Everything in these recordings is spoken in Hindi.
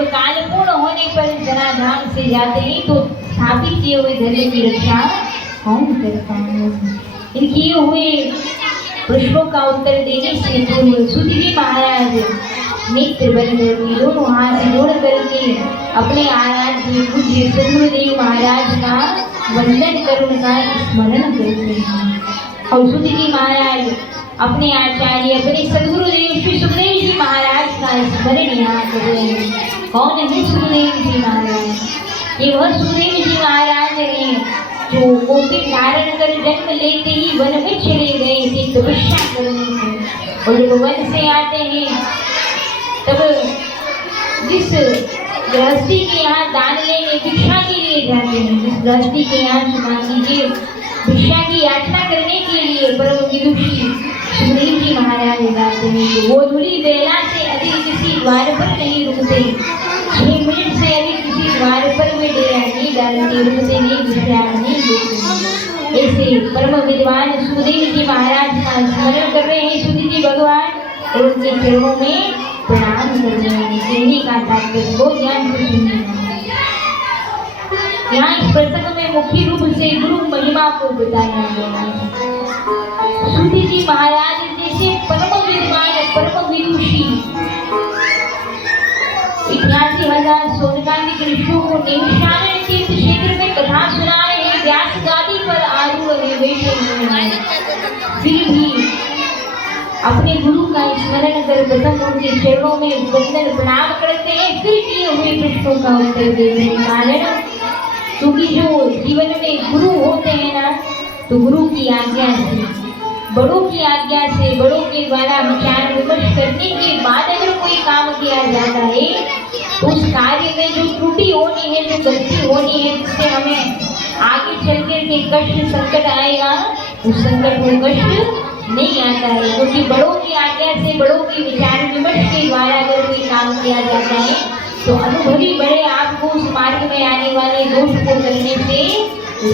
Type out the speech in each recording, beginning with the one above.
जब काल पूर्ण होने पर जनाधाम से जाते हैं तो स्थापित किए हुए धर्म की रक्षा कौन करता है? इन किए हुए प्रश्नों का उत्तर देने से पूर्व सूत जी महाराज नेत्र बन करके दोनों हाथ जोड़ करके अपने आराध्य पूज्य सदगुरुदेव महाराज का वंदन कर उनका स्मरण करते हैं। और सूत जी महाराज अपने आचार्य अपने सदगुरुदेव श्री सुखदेव जी महाराज का स्मरण यहाँ कर रहे हैं। कौन है सुखदेव जी महाराज? ये वह सुखदेव जी महाराज हैं जो कौपिक धारण कर जन्म लेते ही वन में चले गए थे तपस्या करने को। और जब वन से आते हैं तब जिस गृहस्थी के यहाँ दान लेने भिक्षा के लिए जाते हैं, जिस गृहस्थी के यहाँ मान लीजिए भिक्षा की याचना करने के लिए परम विदुषी सुखदेव जी महाराज जाते हैं तो वो धूली बेला से अधिक किसी द्वार पर नहीं रुकते, 6 मिनट से अधिक किसी द्वार पर वे डेरा नहीं डालते, रुकते नहीं, भिक्षा नहीं देते। ऐसे परम विद्वान सुखदेव जी महाराज का स्मरण कर रहे हैं सूत जी भगवान और उनके चरणों में प्रणाम कर रहे हैं। कहने का तात्पर्य वो ध्यान से सुनिए। यहाँ इस प्रसंग में मुख्य रूप से गुरु महिमा को बताया गया है। सूत जी महाराज जैसे परम विद्वान परम विदुषी 81,000 सोनकांतिक ऋषियों को नैमिषारण्य तीर्थ क्षेत्र में कथा सुना रहे हैं, व्यास गादी पर आरूढ़ है, बैठे हुए हैं, फिर भी अपने गुरु का स्मरण कर प्रथम उनके चरणों में वंदन प्रणाम करते हैं, फिर किए हुए प्रश्नों का उत्तर देते हैं। कारण क्योंकि जो जीवन में गुरु होते हैं ना तो गुरु की आज्ञा से, बड़ों की आज्ञा से, बड़ों के द्वारा विचार विमर्श करने के बाद अगर कोई काम किया जाता है तो उस कार्य में जो त्रुटि होनी है, जो गलती होनी है, जिससे हमें आगे चल कर के कष्ट संकट आएगा, उस संकट में कष्ट नहीं आता है। क्योंकि बड़ों की आज्ञा से, बड़ों के विचार विमर्श के द्वारा अगर कोई काम किया जाता है तो अनुभवी बड़े आपको उस मार्ग में आने वाले दोष को करने से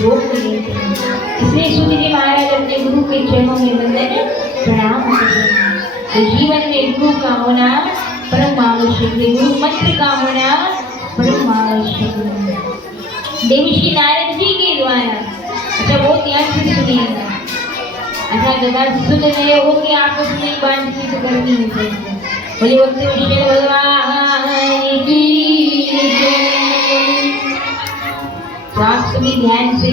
रोक लेते हैं। इसलिए सूत जी महाराज अपने गुरु के चरणों में वंदन प्रणाम करते हैं। तो जीवन में गुरु का होना परम आवश्यक है, गुरु मंत्र का होना परम आवश्यक है। देवश्री नारद जी के द्वारा, अच्छा बहुत ध्यान से सुनिएगा, अच्छा दादा सुन रहे हो कि आपस में बातचीत करनी है। बोले वक्त विष्णु भगवान की जय। तो आप सभी ध्यान से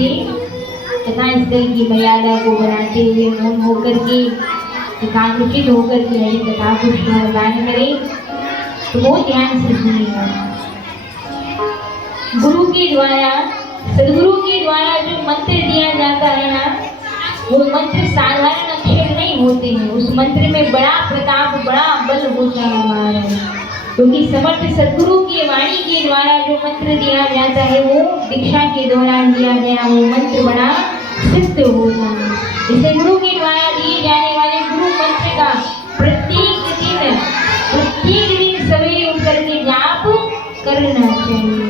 कथा स्थल की मर्यादा को बनाते हुए मौन होकर के एकाग्रचित होकर के हरि कथा को श्रवण करें। तो बहुत ध्यान से सुनिएगा। गुरु के द्वारा, सदगुरु के द्वारा जो मंत्र दिया जाता है ना, वो मंत्र साधारण अक्षर नहीं होते हैं, उस मंत्र में बड़ा प्रताप, बड़ा बल होता है महाराज। क्योंकि समर्थ सदगुरु की वाणी के द्वारा जो मंत्र दिया जाता है वो दीक्षा के दौरान दिया गया वो मंत्र बड़ा सिद्ध होता है। इसे गुरु के द्वारा दिए जाने वाले गुरु मंत्र का प्रत्येक दिन सवेरे उठ करके जाप करना चाहिए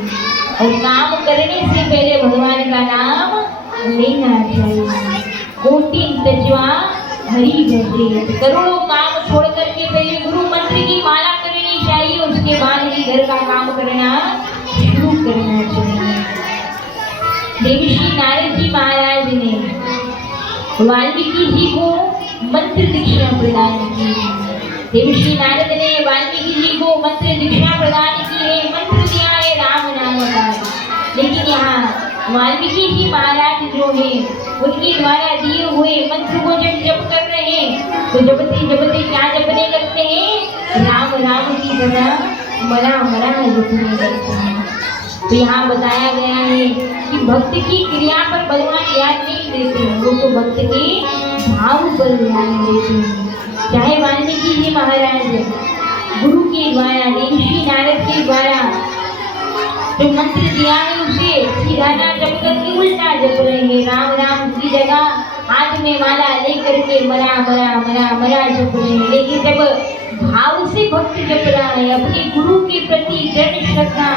और काम करने से पहले भगवान का नाम लेना चाहिए। कोटि तजवा हरि भजे, करोड़ों काम छोड़ करके पहले गुरु मंत्र की माला करनी चाहिए, उसके बाद ही घर का काम करना शुरू करना चाहिए। देवश्री नारद जी महाराज ने वाल्मीकि जी को मंत्र दीक्षा प्रदान की। देवश्री नारद ने वाल्मीकि जी को मंत्र दीक्षा प्रदान की है, मंत्र दिया है राम नाम का। लेकिन यहाँ वाल्मीकि जी महाराज जो है उनके द्वारा दिए हुए मंत्र को जब जप कर रहे हैं तो जपते जपते क्या जपने लगते हैं? राम राम की तरह मरा मरा जपने लगते हैं। तो यहाँ बताया गया है कि भक्त की क्रिया पर भगवान ध्यान नहीं देते हैं, वो तो भक्त के भाव पर ध्यान देते हैं। चाहे वाल्मीकि जी महाराज गुरु के द्वारा, देवश्री नारद के द्वारा जो मंत्र दिया है उसे सीधा ना जप करके उल्टा जप रहे हैं, राम राम की जगह हाथ में माला लेकर के मरा मरा मरा मरा जप रहे हैं। लेकिन जब भाव से भक्त जप रहा है, अपने गुरु के प्रति दृढ़ श्रद्धा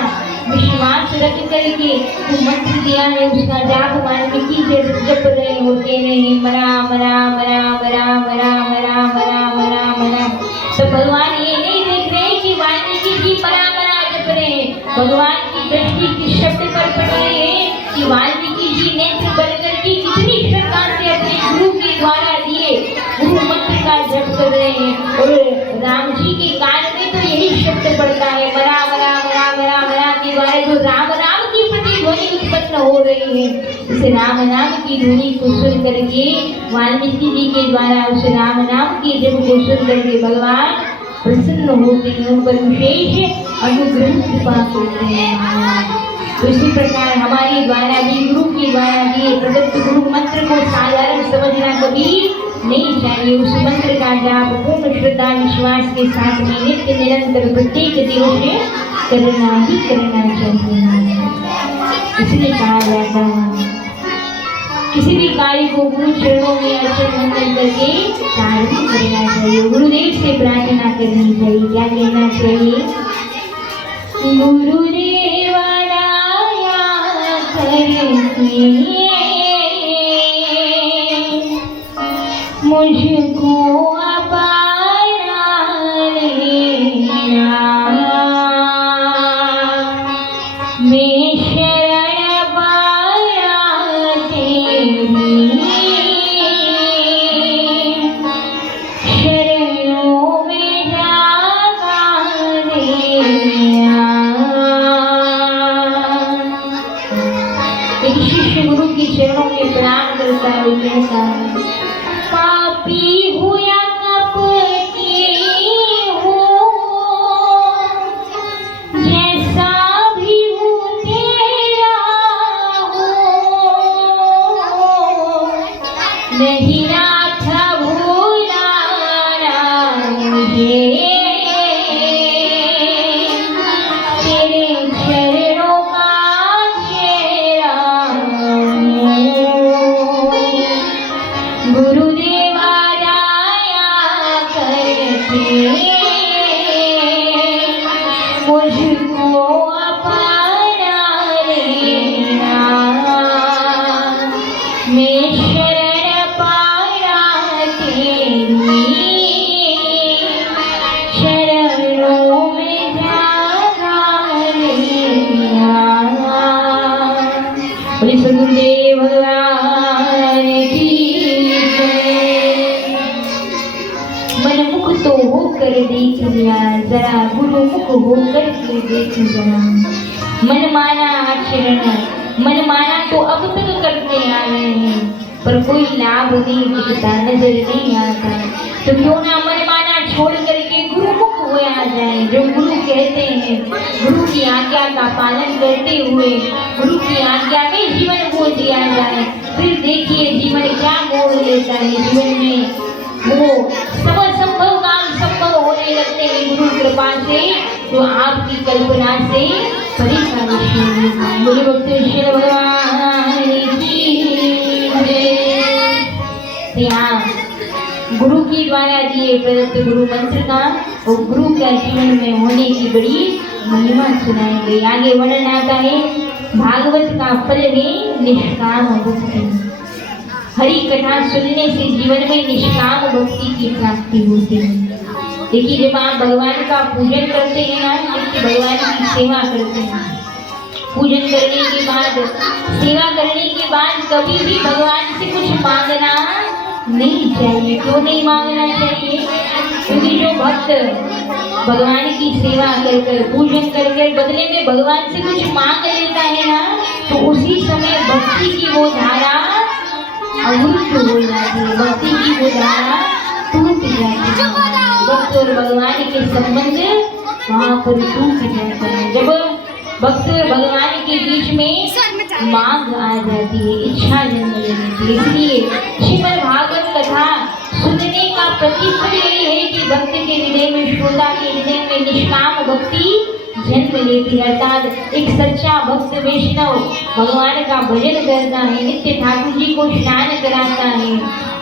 विश्वास रख करके जो मंत्र दिया है उसका जाप वाल्मीकि जप रहे होते हैं, मरा मरा मरा मरा मरा मरा मरा मरा मरा। तो भगवान ये नहीं देख रहे कि वाल्मीकि जी मरा मरा जप रहे हैं, भगवान की दृष्टि किस शब्द पर पड़ रही है कि वाल्मीकि जी नेत्र बंद करके कितनी श्रद्धा से अपने गुरु के द्वारा दिए गुरु मंत्र का जप कर रहे हैं। और राम जी के कान में तो यही शब्द पड़ता है, मरा मरा मरा मरा मरा के द्वारा जो राम नाम की प्रतिध्वनि उत्पन्न हो रही है। उस राम नाम की ध्वनि को सुन करके वाल्मीकि जी के द्वारा उस राम नाम की जप को सुन करके भगवान प्रसन्न होते हैं, उन पर विशेष अनुग्रह कृपा करते हैं। तो इसी प्रकार हमारे द्वारा भी गुरु के द्वारा दिए प्रदत्त गुरु मंत्र को साधारण समझना कभी नहीं चाहिए। उस मंत्र का जाप पूर्ण श्रद्धा विश्वास के साथ में नित्य निरंतर प्रत्येक दिवस करना ही करना चाहिए। इसलिए कहा जाता है किसी भी कार्य को गुरु चरणों में अर्चन मंगल करके प्रारंभ करना चाहिए। गुरुदेव से प्रार्थना करनी चाहिए। क्या कहना चाहिए? गुरुदेव दया करके मुझको अपना लेना, मैं शरण पाया तेरी, शरणों में जागा देना। एक शिष्य गुरु की चरणों में प्रणाम करता है, कहता है पापी हूँ या कपटी हूँ, जैसा भी हूँ तेरा हूँ, नहीं नाथ भुलाना मुझे, तेरे चरणों का चेहरा गुरुदेवा दया करके मुझको अपना लेना, मैं शरण पाया तेरी, शरणों में जागा लेना। बोले सद्गुरुदेव भगवान की मन मुख तो होकर देख लिया जरा, गुरु मुख होकर के देख जरा। मन माना आचरण, मन माना तो अब तक करते आ रहे हैं, पर कोई लाभ नहीं दिखता, नजर नहीं आता। तो क्यों ना मन माना छोड़ करके गुरु मुख हुए आ जाए। जो गुरु कहते हैं, गुरु की आज्ञा का पालन करते हुए गुरु की आज्ञा में जीवन को जिया जाए, फिर देखिए जीवन क्या मोड़ लेता है। जीवन में वो सब संभव काम संभव होने लगते हैं गुरु कृपा से, जो आपकी कल्पना से परे का विषय है। गुरु भक्तेश्वर भगवान की जय। यहाँ गुरु के द्वारा दिए प्रदत्त गुरु मंत्र का और गुरु का जीवन में होने की बड़ी महिमा सुनाई गई। आगे वर्णन आता है भागवत का फल है निष्काम भक्ति। हरि कथा सुनने से जीवन में निष्काम भक्ति की प्राप्ति होती है। देखिए जब आप भगवान का पूजन करते हैं ना, जबकि भगवान की सेवा करते हैं, पूजन करने के बाद सेवा करने के बाद कभी भी भगवान से कुछ मांगना नहीं चाहिए। क्यों नहीं मांगना चाहिए? क्योंकि जो भक्त भगवान की सेवा कर कर पूजन कर कर बदले में भगवान से कुछ मांग लेता है ना, तो उसी समय भक्ति की वो धारा अवरुद्ध हो जाती है, भक्ति की वो धारा टूट जाती है। भक्त और भगवान के संबंध वहाँ पर टूट जाता है। जब भक्त और भगवान के बीच में मांग आ जाती है, इच्छा जन्म लेती है। इसलिए श्रीमद् भागवत कथा सुनने का प्रतिफल यही है कि भक्त के हृदय में, श्रोता के हृदय में निष्काम भक्ति जन्म लेती है। अर्थात एक सच्चा भक्त वैष्णव भगवान का भजन करता है, नित्य ठाकुर जी को स्नान कराता है,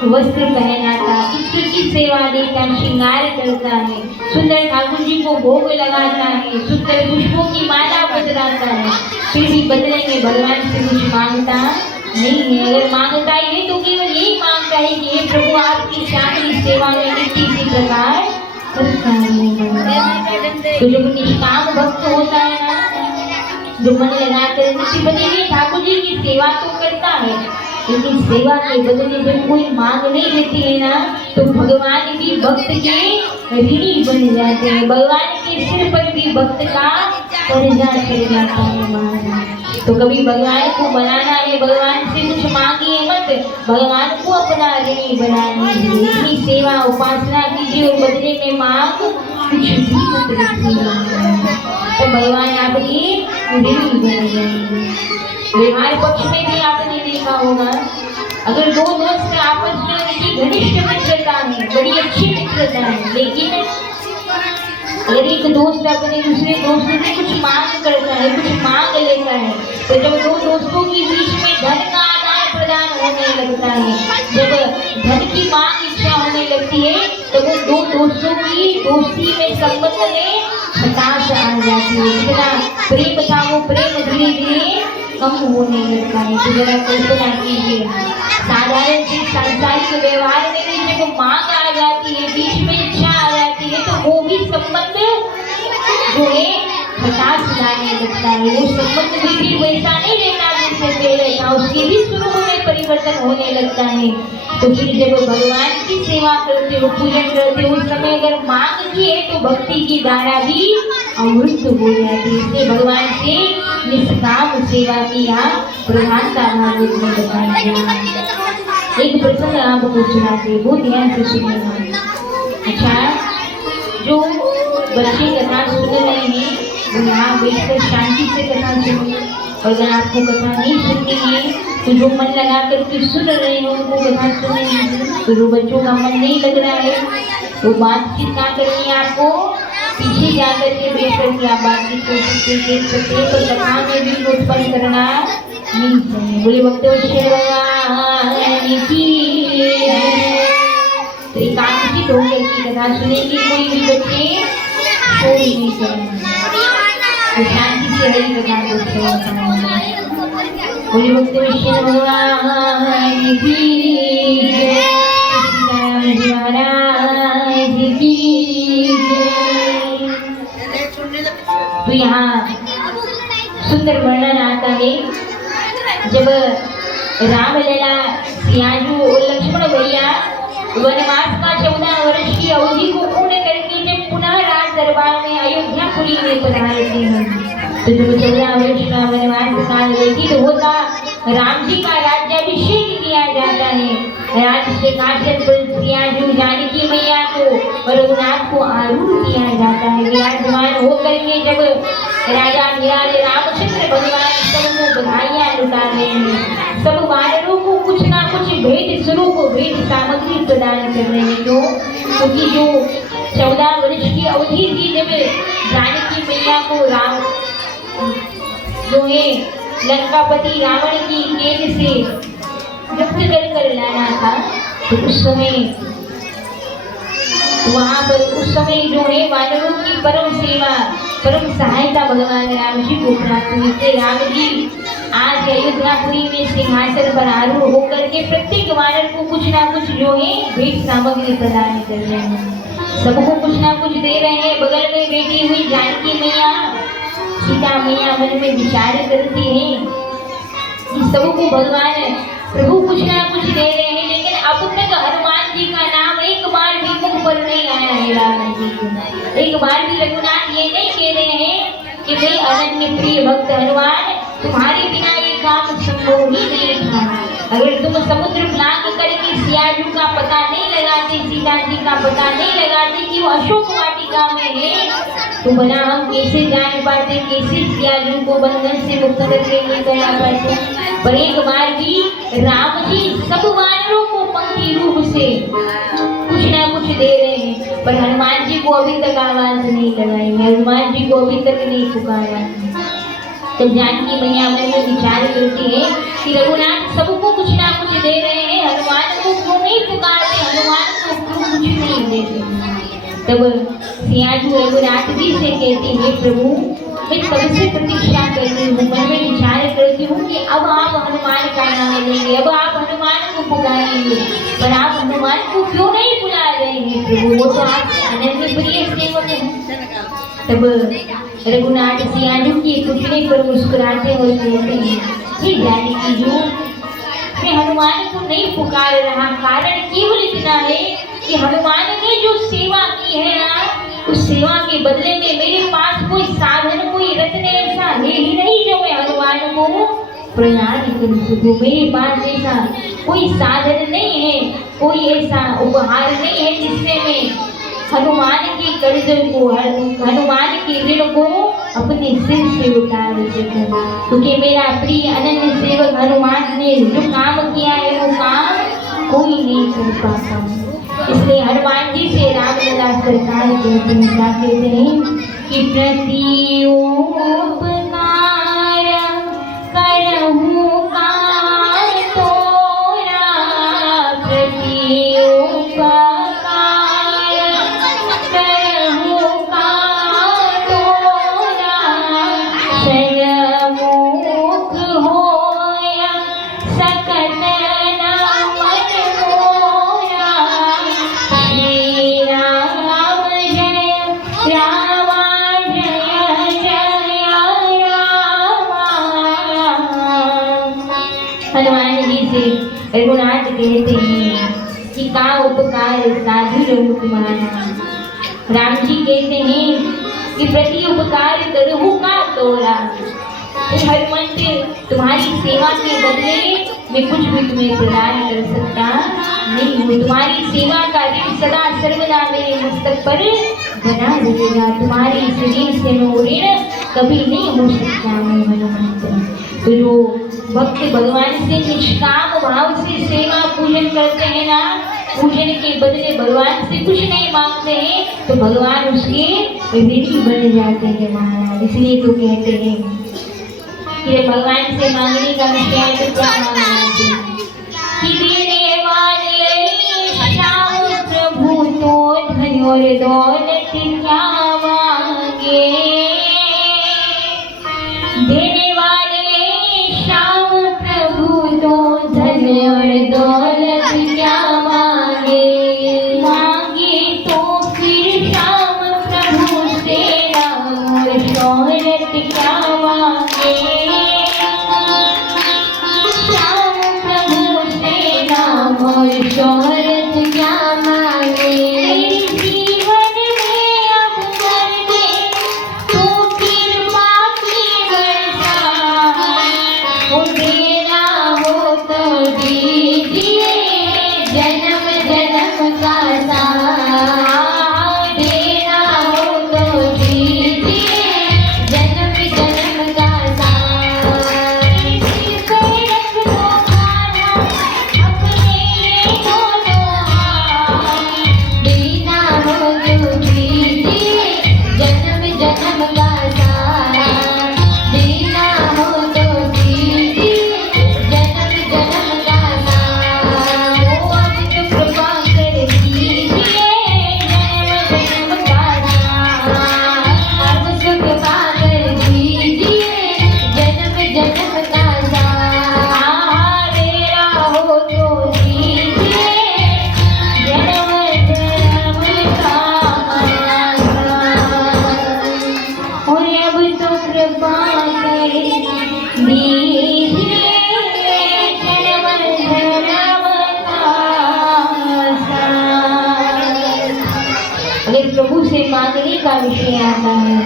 वस्त्र पहनाता, चित्र की सेवा देता, श्रृंगार करता है, सुंदर ठाकुर जी को भोग लगाता है, सुंदर पुष्पों की माला बदलाता है, फिर भी बदले में भगवान से कुछ मांगता नहीं है। अगर मांगता ही है तो केवल यही मांगता है कि हे प्रभु आपकी श्यामली सेवा में नित्य इसी प्रकार करता है। तो जब निष्काम भक्त होता है ना, जो मन लगाकर नित्य बने ठाकुर जी की सेवा तो करता है, लेकिन सेवा के बदले जब कोई मांग नहीं देती है ना, तो भगवान भी भक्त के ऋणी बन जाते हैं। भगवान के सिर पर भी भक्त का कर्जा चढ़ जाता है। तो कभी भगवान को बनाना है, भगवान से कुछ मांगिए मत, भगवान को अपना ऋणी बना लीजिए। इतनी सेवा उपासना कीजिए और बदले में मांग कुछ भी मत रखिए, तो भगवान आपकी ऋणी बन जाएंगे। व्यवहार पक्ष में भी आपने देखा होगा, अगर दो दोस्त आपस में उनकी घनिष्ठ मित्रता है, बड़ी अच्छी मित्रता है, लेकिन अगर एक दोस्त अपने दूसरे दोस्त से कुछ मांग करता है, कुछ मांग लेता है, तो जब दो दोस्तों के बीच में धन का आदान प्रदान होने लगता है, जब धन की मांग इच्छा होने लगती है, तो वो दो दोस्तों की दोस्ती में संबंध में खटास आ जाती है। जितना प्रेम था वो प्रेम धीरे धीरे कम होने लगता है। तो जरा कल्पना कीजिए, साधारण सी सांसारिक व्यवहार में भी जब मांग आ जाती है, बीच में इच्छा आ जाती है, तो वो भी संबंध जो है खटास लाने लगता है। वो संबंध भी फिर वैसा नहीं रहता जैसे पहले था, उसके भी स्वरूप में परिवर्तन होने लगता है। तो फिर जब भगवान की सेवा करते हो, पूजन करते हो, उस समय अगर मांग की है तो भक्ति की धारा भी अमृत हो जाती है। इसलिए भगवान से निष्काम सेवा की आप प्रधानता भागवत में बताई है। एक प्रसंग आपको सुनाते, बहुत ध्यान से सुनिएगा। अच्छा, जो बच्चे कथा सुन रहे हैं वो यहाँ बैठकर शांति से कथा सुनिए, और अगर आपको कथा नहीं सुननी है तो जो मन लगा करके सुन रहे हैं उनको कथा सुनेंगे। तो जो बच्चों का मन नहीं लग रहा है तो बातचीत ना करनी है, आपको पीछे जा करके बैठ करके आप बातचीत कर सकते हैं, पर कथा में भी उत्पन्न करना नहीं चाहिए। बोले भक्तवत्सल भगवान की एकांकित होकर की कथा सुनेंगे, कोई भी बच्चे शोर नहीं करेंगे, तो शांति से हरी कथा को सुनेंगे। बोले भक्तवत्सल भगवान की महाराज की। तो यहाँ सुंदर वर्णन आता है, जब राम लला सियाजू और लक्ष्मण भैया वनवास का 14 वर्ष की अवधि को पूर्ण करके जब पुनः राज दरबार में अयोध्यापुरी में पधारते हैं, तो जब 14 वर्ष का वनवास काल व्यतीत होता, राम जी का राज्याभिषेक किया जाता है। राजसिंहासन पर सियाजू जानकी मैया को और रघुनाथ को आरूढ़ किया जाता है। विराजमान होकर के जब राजा निराले रामचंद्र भगवान सबको बधाइयाँ लुटा रहे हैं, सब वानरों को कुछ ना कुछ भेंट स्वरूप भेंट सामग्री प्रदान कर रहे हैं। क्यों? क्योंकि जो 14 वर्ष की अवधि थी जब जानकी मैया को राम जो है लंकापति रावण की कैद से मुक्त कर लाना था, तो उस समय वहाँ पर उस समय जो है वानरों की परम सेवा परम सहायता भगवान राम जी को प्राप्त हुई थे। राम जी आज अयोध्यापुरी में सिंहासन पर आरूढ़ होकर के प्रत्येक वानर को कुछ ना कुछ जो है भेंट सामग्री प्रदान कर रहे हैं, सबको कुछ ना कुछ दे रहे हैं। बगल में बैठी हुई जानकी मैया सीता मैया मन में विचार करती है कि सबको भगवान प्रभु कुछ ना कुछ दे रहे हैं, लेकिन अब तक हनुमान जी का नाम एक बार भी मुख पर नहीं आया है। राम जी को एक बार भी रघुनाथ ये नहीं कह रहे हैं कि भाई अनन्य प्रिय भक्त हनुमान तुम्हारे बिना ये काम संभव ही नहीं था। अगर तुम समुद्र लांघ करके सियाजू का पता नहीं लगाते, सीता जी का पता नहीं लगाते कि वो अशोक वाटिका में है, तो भला हम कैसे जान पाते, कैसे सियाजू को बंधन से मुक्त करके लेकर आ पाते। पर एक बार भी राम जी सब वानरों को पंक्ति रूप से कुछ ना कुछ दे रहे हैं, पर हनुमान जी को अभी तक आवाज नहीं लगाई है, हनुमान जी को अभी तक नहीं पुकारा। तो जानकी मैया मन में विचार करती है कि रघुनाथ सबको कुछ ना कुछ दे रहे हैं, हनुमान को क्यों नहीं पुकारते, हनुमान को क्यों कुछ नहीं देते। तब सियाजू रघुनाथ जी से कहती है, प्रभु मैं कब से प्रतीक्षा करती हूँ, मन में विचार करती हूँ कि अब आप हनुमान का नाम लेंगे, अब आप हनुमान को पुकारेंगे, पर आप हनुमान को क्यों नहीं बुला रहे हैं प्रभु, वो तो आप अनन्य प्रिय सेवक हैं। तब रघुनाथ सियाजू के पूछने पर मुस्कुराते हुए कहते हैं, हे जानकी जी, मैं हनुमान को नहीं पुकार रहा, कारण केवल इतना है कि हनुमान ने जो सेवा की है ना, उस सेवा के बदले में मेरे पास कोई साधन, कोई रत्न ऐसा है ही नहीं जो मैं हनुमान को प्रदान कर सकूं। मेरे पास ऐसा कोई साधन नहीं है, कोई ऐसा उपहार नहीं है जिससे मैं हनुमान के कर्ज को, हनुमान के ऋण को अपने सिर से उतार सकूं। क्योंकि मेरा प्रिय अनन्य सेवक हनुमान ने जो काम किया है वो काम कोई नहीं कर पाता। इसलिए हनुमान जी से रामलला सरकार कहते हैं कि प्रति उपकार करहु कार तोरा, प्रति उपकार करहु कार तोरा, सन्मुख होया सकल नाम मोरा, श्री राम जय रामा जय जय रामा। हनुमान जी से रघुनाथ कहते हैं कि का उपकार साधु रघु तुम्हारा। राम जी कहते हैं कि प्रति उपकार करहु का तोरा। हनुमंत, तुम्हारी सेवा के बदले मैं कुछ भी तुम्हें प्रदान कर सकता नहीं हूँ। तुम्हारी सेवा का ऋण सदा सर्वदा मेरे मस्तक पर बना रहेगा। तुम्हारे शरीर से वो ऋण कभी नहीं हो सकता है हनुमंत। तो जो भक्त भगवान से निष्काम भाव से सेवा पूजन करते हैं ना, पूजन के बदले भगवान से कुछ नहीं मांगते हैं, तो भगवान उसके ऋणी बन जाते हैं महाराज। इसलिए तो कहते हैं कि भगवान से मांगने का विषय है तो क्या मांगना चाहिए कि देने वाले श्याम प्रभु तो धन और दौलत क्या मांगे, देने वाले श्याम प्रभु तो धन और दौलत क्या मांगे, मांगे तो फिर श्याम प्रभु से नाम और शोहरत क्या मांगे, श्याम प्रभु से नाम और शोहरत क्या मांगे। जीवन में अब कर दे तो कृपा की वर्षा, वो देना हो तो दीजिए जन्म जन्म का साथ, देना हो तो दीजिए जन्म जन्म का साथ। सिर पे रख दो खाना अपने ये दोनों हाथ, देना हो तो दीजिए जन्म जन्म का साथ, देना हो तो दीजिए जन्म जन्म का साथ। वो अब तो कृपा कर दीजिए जन्म जन्म का साथ, अब तो कृपा कर दीजिए जन्म जन्म का साथ, तेरा हो तो दीजिए जन्म जन्म का साथ। और अब तो कृपा कर दीजिए जन्म जन्म का साथ। अगर प्रभु से मांगने का विषय आता है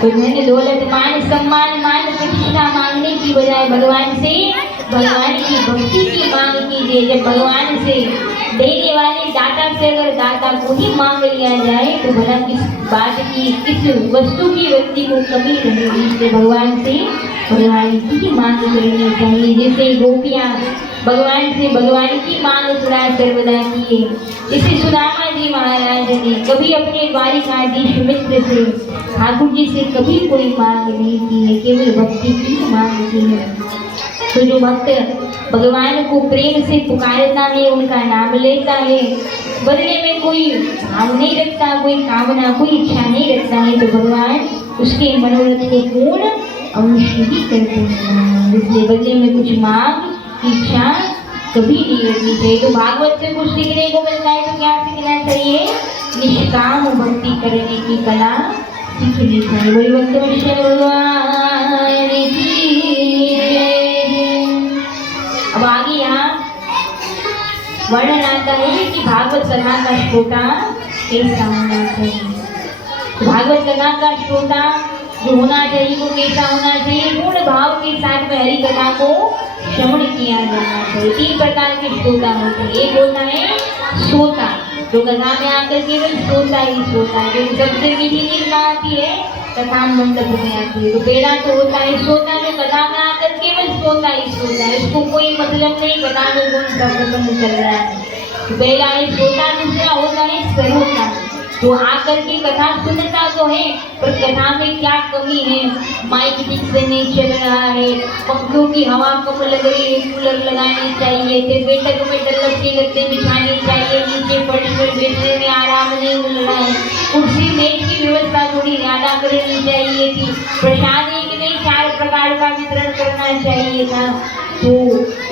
तो धन दौलत मान सम्मान मान प्रतिष्ठा मांगने की बजाय भगवान की भक्ति की मांग कीजिए। जब भगवान से देने वाले दाता से अगर दाता को ही मांग लिया जाए तो भला किस बात की, किस वस्तु की व्यक्ति को कमी रहेगी। इसलिए भगवान से भगवान की ही मांग करनी चाहिए। जैसे गोपियाँ भगवान से भगवान की मांग सदा सर्वदा की है। जैसे सुदामा जी महाराज ने कभी अपने द्वारिकाधीश मित्र से, ठाकुर जी से कभी कोई मांग नहीं की है, केवल भक्ति की मांग की है। तो जो भक्त भगवान को प्रेम से पुकारता है, उनका नाम लेता है, बदले में कोई भाव नहीं रखता, कोई कामना, कोई इच्छा नहीं रखता है, तो भगवान उसके मनोरथ को पूर्ण अवश्य ही करते हैं। इसलिए बदले में कुछ मांग इच्छा कभी नहीं रखनी चाहिए। तो भागवत से कुछ सीखने को मिलता है तो क्या सीखना चाहिए? निष्काम भक्ति करने की कला सीखनी चाहिए। बोलिए भक्त वत्सल भगवान की जय। अब आगे यहाँ वर्णन आता है कि भागवत कथा का श्रोता कैसा होना चाहिए। भागवत कथा का श्रोता जो होना चाहिए वो कैसा होना चाहिए? पूर्ण भाव के साथ में हरि कथा को श्रवण किया जाना चाहिए। 3 प्रकार के श्रोता होते हैं। एक होता है श्रोता जो कथा में आकर केवल श्रोता ही श्रोता है, जो सबसे मीठी नींद आती है कथा मंडप में आती है। तो पहला तो होता है श्रोता जो कथा में आकर केवल श्रोता ही श्रोता है, उसको कोई मतलब नहीं कथा में कौन सा प्रसंग चल रहा है। तो पहला है श्रोता। दूसरा होता है श्रोता जो आकर के कथा सुनता तो है पर कथा में क्या कमी है, माइक ठीक से नहीं चल रहा है, पंखों की हवा कम लग रही है, कूलर लगानी चाहिए थे, बैठक में डल्लते लगते बिछानी चाहिए, नीचे फर्श पर बैठने में आराम नहीं मिल रहा है, कुर्सी मेज की व्यवस्था थोड़ी ज्यादा करनी चाहिए थी, प्रसाद एक नहीं 4 प्रकार का वितरण करना चाहिए था। तो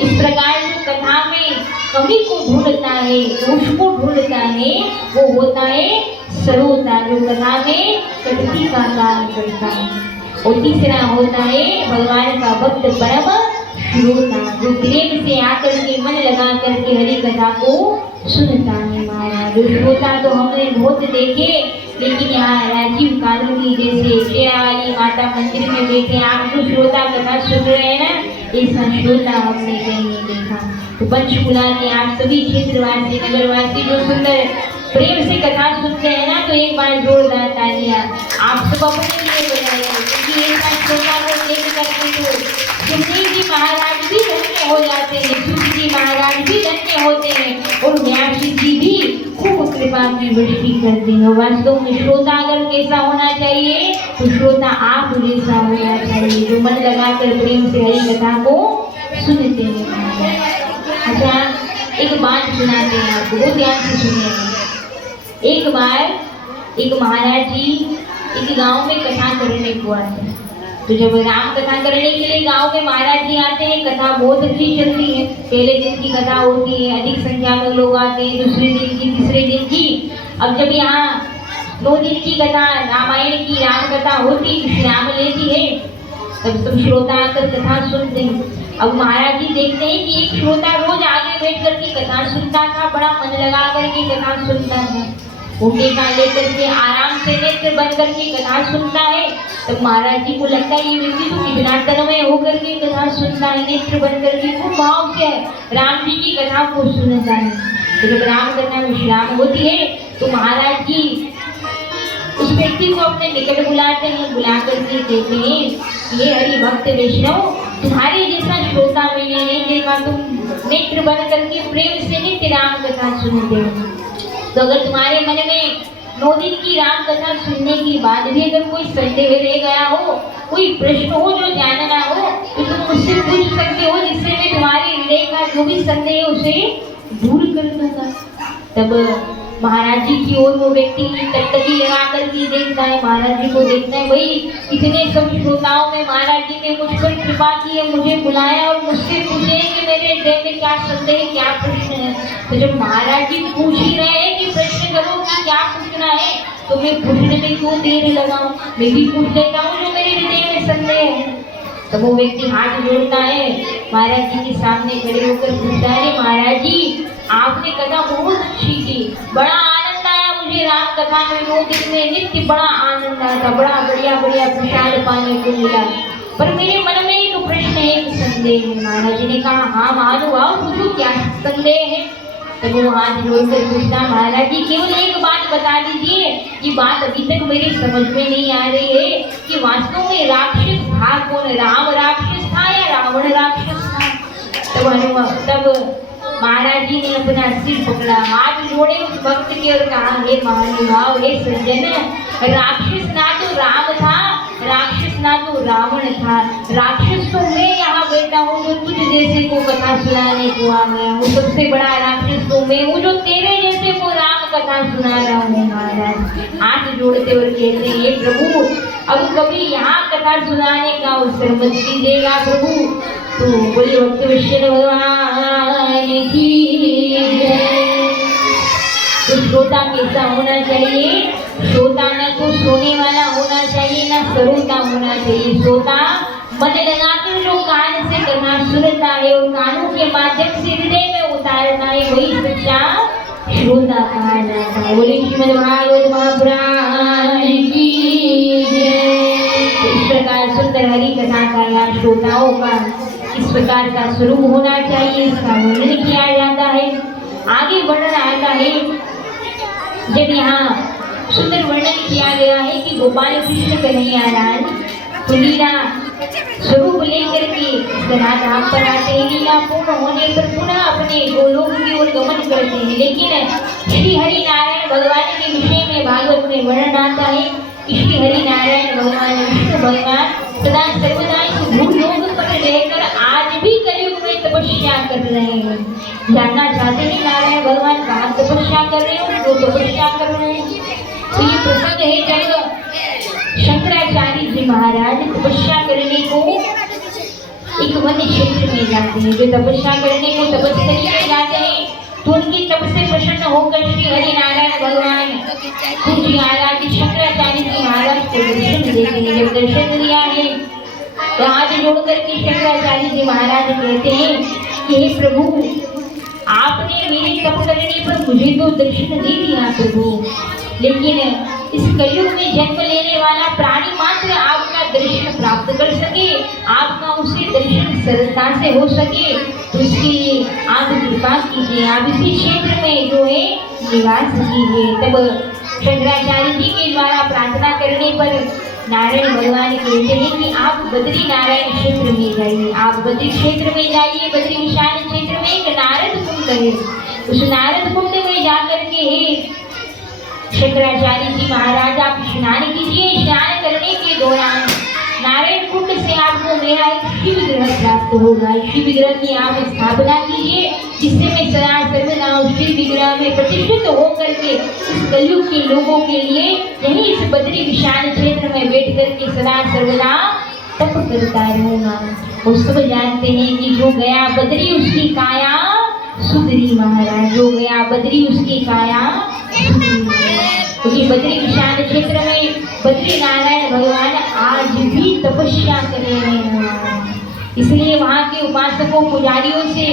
इस प्रकार जो कथा में कमी को ढूंढता है, दोष को ढूंढता है, वो होता है श्रोता जो कथा में प्रगति का कार्य करता है। और तीसरा होता है भगवान का भक्त परम श्रोता जो प्रेम से आकर के मन लगा करके हरि कथा को सुनता है। महाराज जो श्रोता तो हमने बहुत देखे, लेकिन यहाँ राजीव कालोनी जैसे शेरावाली माता मंदिर में बैठे आप जो श्रोता कथा सुन रहे हैं ना, ऐसा श्रोता हमने कहीं नहीं देखा। तो पंचकुला के आप सभी क्षेत्रवासी नगरवासी जो सुंदर प्रेम से कथा सुनते हैं ना, तो एक बार जोरदार तालियां आप सब अपने लिए बजाइए, क्योंकि ऐसा श्रोता को देख करके तो सुखदेव जी महाराज भी धन्य हो जाते हैं, सुख जी महाराज भी धन्य होते हैं और व्यास जी भी खूब कृपा की वृष्टि करते हैं। वास्तव में श्रोता अगर कैसा होना चाहिए तो श्रोता आप जैसा होना चाहिए जो मन लगाकर प्रेम से हरि कथा को सुनते हैं। अच्छा, एक बात सुनाते हैं आपको, बहुत ध्यान से सुनिए। एक बार एक महाराज जी एक गांव में कथा करने को आते हैं। तो जब राम कथा करने के लिए गांव में महाराज जी आते हैं, कथा बहुत अच्छी चलती है। पहले दिन की कथा होती है, अधिक संख्या में लोग आते हैं, दूसरे दिन की, तीसरे दिन की। अब जब यहाँ 2 दिन की कथा रामायण की राम कथा होती, श्री राम लेती है, तब सब श्रोता आकर कथा सुनते हैं। अब महाराज जी देखते हैं कि एक श्रोता रोज आगे बैठ करके कथा सुनता था, बड़ा मन लगा करके कथा सुनता था, टेका लेकर के आराम से नेत्र बंद करके कथा सुनता है। तब महाराज जी को लगता है ये व्यक्ति तो कितना तन्मय होकर के कथा सुनता है, नेत्र बंद करके खूब भाव से राम जी की कथा को सुनता है। तो जब राम कथा विश्राम होती है तो महाराज जी उस व्यक्ति को अपने निकट बुलाते हैं, बुला करके कहते हैं ये हरि भक्त वैष्णव, तुम्हारे जैसा श्रोता मैंने नहीं देखा, तुम नेत्र बंद करके प्रेम से नित्य राम कथा सुनते हो। तो अगर तुम्हारे मन में 9 दिन की राम कथा सुनने के बाद भी अगर कोई संदेह रह गया हो, कोई प्रश्न हो जो जानना हो, तो तुम मुझसे पूछ सकते हो, जिससे मैं तुम्हारे हृदय का जो भी संदेह है उसे दूर कर दूंगा। तब महाराज जी की ओर वो व्यक्ति टकटकी लगा करके देखता है, महाराज जी को देखता है, भाई इतने सब श्रोताओं में महाराज जी ने मुझ पर कृपा की है, मुझे बुलाया और मुझसे पूछे कि मेरे हृदय में क्या संदेह, क्या प्रश्न है। तो जब महाराज जी पूछ ही रहे हैं कि प्रश्न करो कि क्या पूछना है, तो मैं पूछने में क्यों देर लगाऊं, मैं भी पूछ लेता हूँ जो मेरे हृदय में संदेह है। तो वो व्यक्ति हाथ जोड़ता है, महाराज जी के सामने खड़े होकर पूछता है, महाराज जी आपने कथा बहुत अच्छी की, बड़ा आनंद आया मुझे राम कथा में, 2 दिन में नित्य बड़ा आनंद आया था, बड़ा बढ़िया बढ़िया प्रसाद पाने को मिला, पर मेरे मन में एक प्रश्न है, एक संदेह है। महाराज जी ने कहा हाँ मानो आओ, पूछो क्या संदेह है। तब वो हाथ जोड़कर पूछता, महाराज जी केवल एक बात बता दीजिए, ये बात अभी तक मेरी समझ में नहीं आ रही है कि वास्तव में राक्षस था कौन, राम राक्षस था या रावण राक्षस था। तब महाराज जी ने अपना सिर पकड़ा, हाथ जोड़े उस भक्त के और कहा हे महानुभाव, हे सज्जन, राक्षस ना तो राम था, राक्षस ना तो रावण था, राक्षस तो मैं यहाँ बैठा हूँ जो तुझ जैसे को कथा सुनाने को आ गया हूँ, सबसे बड़ा राक्षस तो मैं हूँ जो तेरे जैसे को राम कथा सुना रहा हूँ। महाराज हाथ जोड़ते और कहते हैं हे प्रभु, अब कभी यहाँ कथा सुनाने का अवसर मत कीजिएगा प्रभु। तो बोले भक्त वत्सल भगवान की जय। तो श्रोता कैसा होना चाहिए? श्रोता न तो सोने वाला होना चाहिए न श्रोता होना चाहिए। श्रोता मन लगाकर जो कान से करना सुनता है और कानों के माध्यम से हृदय में उतारना है, वही सच्चा श्रोता कहा जाता है। बोले श्रीमद् भागवत महापुराण की जय। इस प्रकार सुंदर हरि कथा का या श्रोताओं का इस प्रकार का स्वरूप होना चाहिए, इसका वर्णन किया जाता है। आगे वर्णन आता है, जब यहाँ सुंदर वर्णन किया गया है कि गोपाल कृष्ण कन्हैया लाल लीला स्वरूप लेकर के धाम पर आते हैं। लीला पूर्ण होने पर पुनः अपने गोलोक की ओर गमन करते हैं। लेकिन श्री हरि नारायण भगवान के विषय में भागवत में वर्णन आता है कि श्री हरि नारायण भगवान विष्णु भगवान सदा सर्वदा इस भूलोक पर रहकर आज भी कलयुग में तपस्या कर रहे हैं। जानना चाहते हैं नारायण भगवान कहाँ तपस्या कर रहे हैं, वो तपस्या कर रहे हैं। तो ये प्रसंग है जब शंकराचार्य जी महाराज तपस्या करने को एक वन्य क्षेत्र में जाते हैं। जो तपस्या करने को तपस्या में जाते हैं तो उनकी तप से प्रसन्न होकर श्री हरि नारायण भगवान जी आराध्य शंकराचार्य जी महाराज को दर्शन देते हैं। जब दर्शन दिया है तो हाथ जोड़कर के शंकराचार्य जी महाराज कहते हैं कि हे प्रभु, आपने मेरे तप करने पर मुझे तो दर्शन दे दिया प्रभु, लेकिन इस कलयुग में जन्म लेने वाला प्राणी मात्र आपका दर्शन प्राप्त कर सके, आपका उसे दर्शन सरलता से हो सके, तो इसके लिए आप कृपा कीजिए, आप इसी क्षेत्र में जो है निवास कीजिए। तब शंकराचार्य जी के द्वारा प्रार्थना करने पर नारायण भगवान कहते हैं कि आप बद्री नारायण क्षेत्र में जाइए। आप बद्री क्षेत्र में जाइए। बद्री विशाल क्षेत्र में एक नारद कुंड है। उस नारद कुंड में जाकर के शंकराचार्य जी महाराज आप स्नान कीजिए। स्नान करने के दौरान नारायण कुंड से आपको मेरा एक शिव विग्रह प्राप्त होगा। शिव विग्रह की आप स्थापना कीजिए, जिससे मैं सदा सर्वदा उस शिव विग्रह में प्रतिष्ठित होकर के इस कलयुग के लोगों के लिए यही इस बद्री विशाल क्षेत्र में बैठ करके सदा सर्वदा तप करता रहूंगा। वो सब जानते हैं कि जो गया बद्री उसकी काया सुधरी महाराज, जो गया बद्री उसकी काया क्योंकि बद्री विशाल क्षेत्र में बद्री नारायण भगवान आज भी तपस्या कर रहे हैं। इसलिए वहाँ के उपासकों पुजारियों से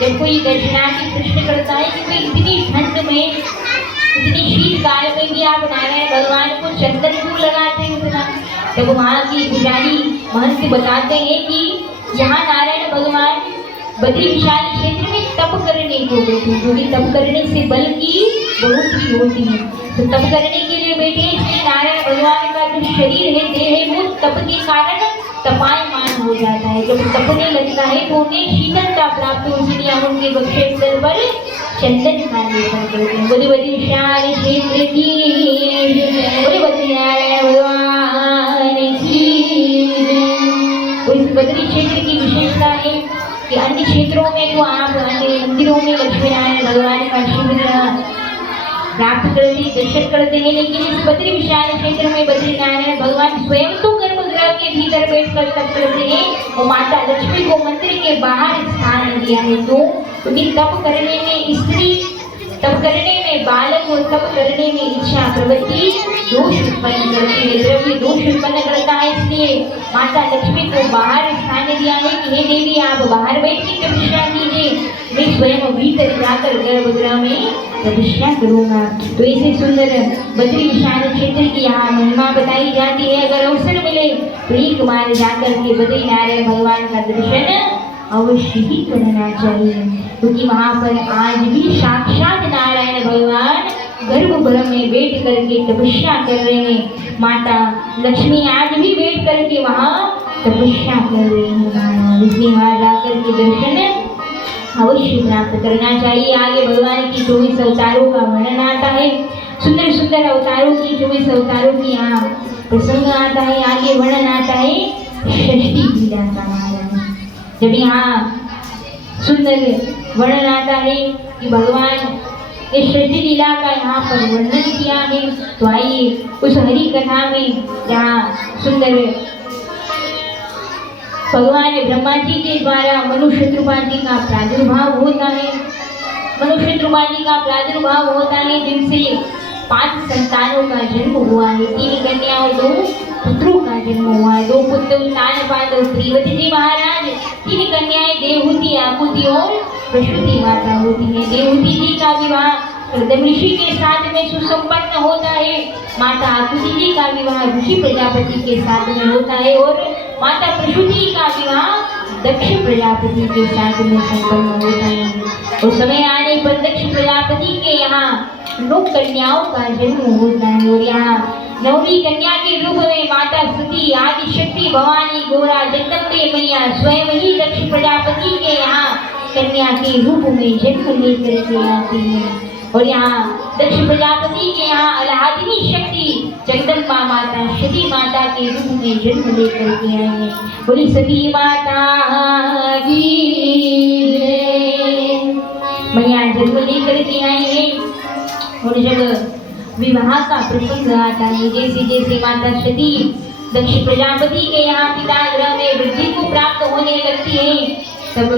जब कोई दर्शनार्थी प्रश्न करता है कि भाई इतनी ठंड में, इतनी शीतकाल में भी आप नारायण भगवान को चंदन क्यों लगाते हैं उतना, तब वहाँ के पुजारी महंत बताते हैं कि यहाँ नारायण भगवान बद्री विशाल क्षेत्र में तप करने को बैठे, क्योंकि तप करने से बल की बढ़ोतरी होती है। तो तप करने के लिए बैठे, इसलिए नारायण भगवान का जो शरीर है, देह है, वो तप के कारण तपायमान हो जाता है। जब तपने लगता है तो उन्हें शीतलता प्राप्त हो, इसलिए हम उनके वक्षस्थल पर चंदन का लेपन करते हैं। बोले बद्री विशाल क्षेत्र की, बोले बद्री नारायण भगवान की। इस बद्री क्षेत्र की विशेषता है कि अन्य क्षेत्रों में तो आप अन्य मंदिरों में लक्ष्मी नारायण भगवान का शिव विग्रह प्राप्त करते, दर्शन करते हैं, लेकिन इस बद्री विशाल क्षेत्र में बद्री नारायण भगवान स्वयं तो गर्भगृह के भीतर बैठकर तप करते हैं और माता लक्ष्मी को मंदिर के बाहर स्थान दिया है। तो क्योंकि तप करने में स्त्री, तप करने में बालक और तप करने में इच्छा प्रवृत्ति दोष उत्पन्न करती है, द्रव्य दोष उत्पन्न करता है। इसलिए माता लक्ष्मी को बाहर स्थान दिया है कि हे देवी, आप बाहर बैठ के तपस्या कीजिए, मैं स्वयं भीतर जाकर गर्भगृह में तपस्या करूंगा। तो ऐसे सुंदर बद्री विशाल क्षेत्र की यहाँ महिमा बताई जाती है। अगर अवसर मिले तो एक बार जाकर के बद्री नारायण भगवान का दर्शन अवश्य ही करना चाहिए, क्योंकि वहाँ पर आज भी साक्षात नारायण भगवान गर्भगृह में बैठ करके तपस्या कर रहे हैं। माता लक्ष्मी आज भी बैठ करके वहाँ तपस्या कर रही है। इसलिए वहाँ जाकर के दर्शन अवश्य प्राप्त करना चाहिए। आगे भगवान की 24 अवतारों का वर्णन आता है। सुंदर सुंदर अवतारों की 24 अवतारों की यहाँ प्रसंग आता है। आगे वर्णन आता है षष्ठी लीला का। जब यहाँ सुंदर वर्णन आता है कि भगवान इस षष्ठी लीला का यहाँ पर वर्णन किया है, तो आइए उस हरि कथा में जहाँ सुंदर भगवान ब्रह्मा जी के द्वारा मनुष्यद्रुमा जी का प्रादुर्भाव होता है। मनुष्यद्रुमा जी का प्रादुर्भाव होता है, जिनसे 5 संतानों का जन्म हुआ है, 3 कन्याओं 2 पुत्रों का जन्म हुआ है। 2 पुत्र तानपाद और प्रियव्रत जी महाराज, 3 कन्याएं देवहूति, आकुति और प्रसूति माता होती है। देवहूति जी का विवाह कर्दम ऋषि के साथ में सुसंपन्न होता है। माता आकुति जी का विवाह ऋषि प्रजापति के साथ में होता है और माता प्रसूति का विवाह दक्ष प्रजापति के साथ में संपन्न होता है। उस समय आने पर दक्ष प्रजापति के यहाँ 9 कन्याओं का जन्म होता है और यहाँ 9वीं कन्या के रूप में माता सती, आदि शक्ति, भवानी, गौरा, जगदम्बे मैया स्वयं ही दक्ष प्रजापति के यहाँ कन्या के रूप में जन्म लेकर के आती है। और यहाँ दक्ष प्रजापति के यहाँ आह्लादिनी शक्ति जगदम्बा माता, सती माता के रूप में जन्म लेकर के आई है। बोली सती माता की मैया जन्म लेकर के आई है। और जब विवाह का प्रसंग आता है, जैसे जैसे माता सती दक्ष प्रजापति के यहाँ पिता गृह में वृद्धि को प्राप्त होने लगती है, तब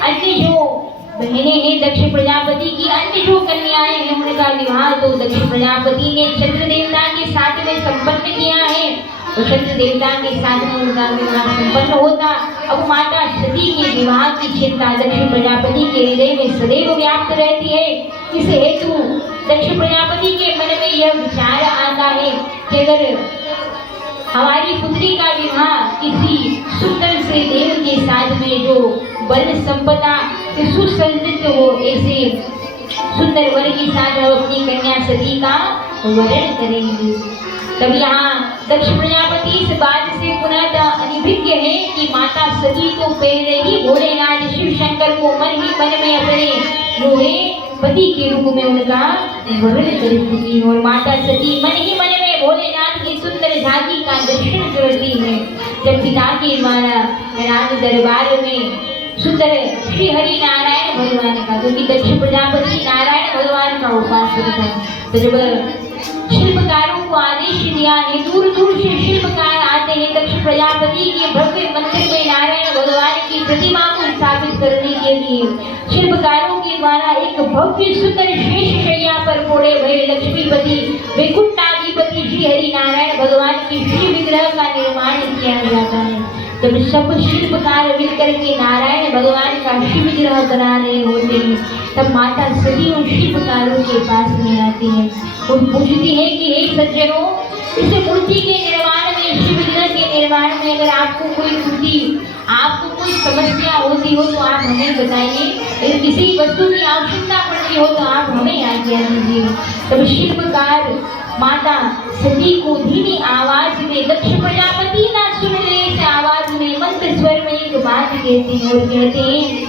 अन्य जो बहनें हैं दक्ष प्रजापति की, अन्य जो कन्याएं हैं उनका विवाह तो दक्ष प्रजापति ने चंद्र देवता के साथ में संपन्न किया है और चंद्र देवता के साथ में उनका विवाह संपन्न होता। अब माता सती के विवाह की चिंता दक्ष प्रजापति के हृदय में सदैव व्याप्त रहती है। इस हेतु दक्ष प्रजापति के मन में यह विचार आता है कि अगर हमारी पुत्री का विवाह किसी सुंदर से देव के साथ में जो बल संपदा से सुसज्जित हो, ऐसे सुंदर वर के साथ हम अपनी कन्या सती का वरण करेंगे। तब यहाँ दक्ष प्रजापति इस बात से पुनः अनिभिज्ञ है कि माता सती तो पहले ही भोलेनाथ शिव शंकर को मन ही मन में अपने जो है पति के रूप में उनका वरण कर चुकी है और माता सती मन ही मन में भोलेनाथ की सुंदर झांकी का दर्शन करती है। जब पिता के द्वारा राज दरबार में सुंदर श्री हरि नारायण भगवान का, क्योंकि दक्ष प्रजापति नारायण भगवान का उपासक था, तो जब शिल्पकारों को आदेश दिया है, दूर दूर से शिल्पकार आते हैं दक्ष प्रजापति के भव्य मंदिर में नारायण भगवान की प्रतिमा को स्थापित करने के लिए। शिल्पकारों के द्वारा एक भव्य सुंदर शेष शैया पर पड़े हुए लक्ष्मीपति वैकुंठाधिपति श्री हरि नारायण भगवान के श्री विग्रह का निर्माण किया जाता है। जब सब शिल्पकार मिलकर के नारायण भगवान का शिव विग्रह बना रहे होते हैं, तब माता सती उन शिल्पकारों के पास में आती है और पूछती है कि हे सज्जनों, इस मूर्ति के निर्माण में, शिव विग्रह के निर्माण में अगर आपको कोई त्रुटि, आपको कोई समस्या होती हो तो आप हमें बताइए। अगर किसी वस्तु की आवश्यकता पड़ती हो तो आप हमें आज्ञा दीजिए। तब शिल्पकार माता सती को धीमी आवाज में, दक्ष प्रजापति ना सुन ले इस आवाज में, मंत्र स्वर में एक बात कहते हैं और कहते हैं,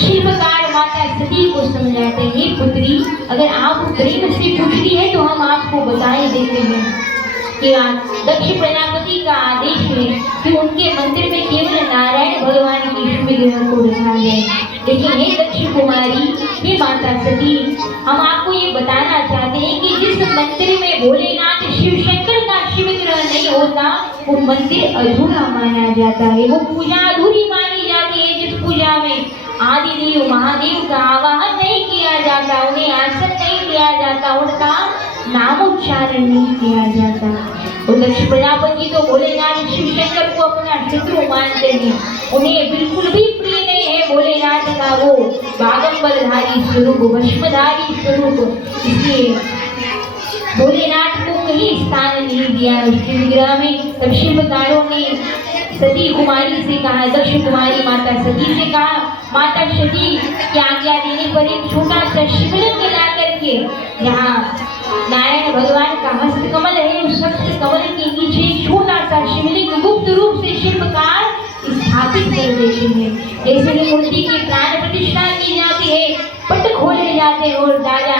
शिल्पकार माता सती को समझाते हैं, पुत्री अगर आप प्रेम से पूछती है तो हम आपको बताए देते हैं कि दक्ष प्रजापति का आदेश है कि उनके मंदिर में केवल नारायण भगवान के शिव विग्रह को रखा जाए। लेकिन हे दक्ष कुमारी, हे माता सती, हम आपको ये बताना चाहते हैं कि जिस मंदिर में भोलेनाथ शिव शंकर का शिव विग्रह नहीं होता वो मंदिर अधूरा माना जाता है, वो पूजा अधूरी मानी जाती है। जिस पूजा में आदिदेव महादेव का आवाहन नहीं किया जाता, उन्हें आसन नहीं दिया जाता, उनका नामोच्चारण नहीं किया जाता। और दक्ष प्रजापति तो भोलेनाथ शिव शंकर को अपना शत्रु मानते हैं, उन्हें बिल्कुल भी प्रिय नहीं है भोलेनाथ का वो बागंबरधारी स्वरूप, भस्मधारी स्वरूप। इसलिए भोलेनाथ को कहीं स्थान नहीं दिया उसके विग्रह में। तब शिल्पकारों ने सती कुमारी से कहा, दक्ष कुमारी माता सती से कहा, माता सती की आज्ञा देने पर एक छोटा सा शिवलिंग ला करके, यहाँ नारायण भगवान का हस्त कमल है, उस हस्त कमल के नीचे एक छोटा सा शिवलिंग गुप्त रूप से शिल्पकार स्थापित कर देते हैं। ऐसे ही मूर्ति की प्राण प्रतिष्ठा की जाती है, पट खोले जाते हैं और राजा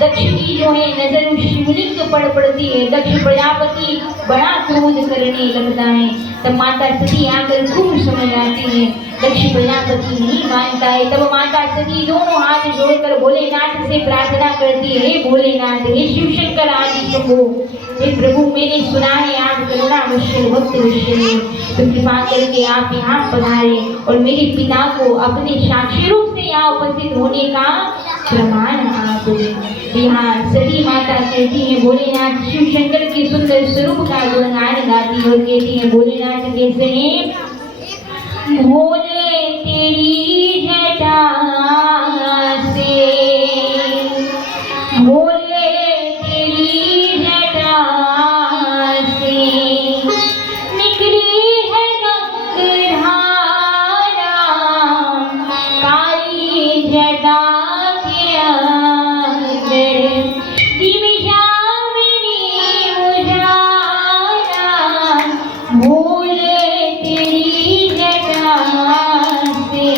दक्ष की जो है नजर उस शिवलिंग पर पड़ती है। दक्ष प्रजापति बड़ा क्रोध करने लगता है। तब माता सती आकर खूब समझ आती है, दक्ष प्रजापति नहीं मानता है। तब माता सती दोनों हाथ जोड़कर भोलेनाथ से प्रार्थना करती है, हे भोलेनाथ, हे शिव शंकर आदि शंभो, हे प्रभु, मैंने सुना है आप करुणावश्य भक्त विषय, तो कृपा करके आप यहाँ पधारे और मेरे पिता को अपने साक्षी रूप से यहाँ उपस्थित होने का प्रमाण आप दें। यहाँ सती माता कहती है भोलेनाथ शिव शंकर के सुंदर स्वरूप का गुणगान गाती और कहती है भोलेनाथ कैसे हैं भोले तेरी जटा से भोले तेरी जटा से निकली है गंगाधारा काली जटा के अंदर दिव्या मेरी उजाला भोले तेरी जटा से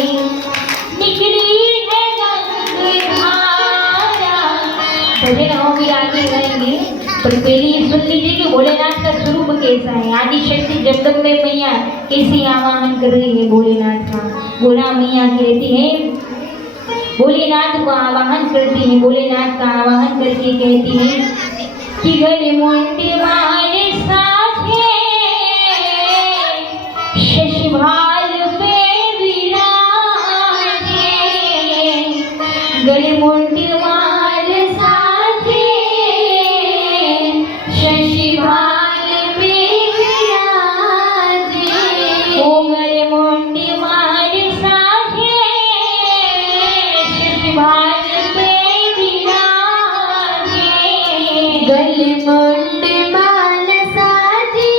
निकली है गंगाधारा। भजन हम भी आगे गाएंगे पर पहले ये सुन लीजिए कि भोलेनाथ का स्वरूप कैसा है। आदि शक्ति जगदम्बे मैया कैसे आवाहन कर रही है भोलेनाथ का। भोला मैया कहती है भोलेनाथ को आवाहन करती है भोलेनाथ का आवाहन करके कहती है कि गले मुंडे वाले साथे शशिभाल पे विराजे गले मुंडे वाले साथे शशिभाल पे विराजे ओ गले मुंडे वाले साथे शशिभाल पे विराजे गले मुंडे माल साजे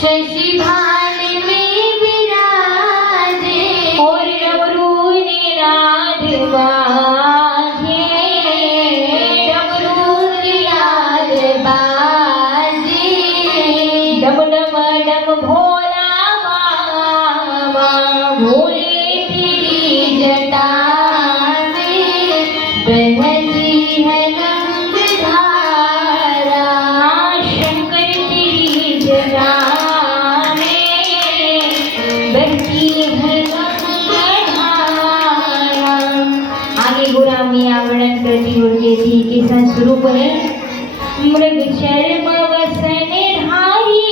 शशिभाल में विराजे और डमरू निनाद बाजे डमरू निनाद बाजे डम डम डम भोला बाबा भोले तेरी जटा में बहती है गंगाधारा शंकर तेरी जटा में बहती है गंगाधारा। आगे गोरा मिया वर्णन करती और कहती कैसा स्वरूप है मृग चर्म वसन धारी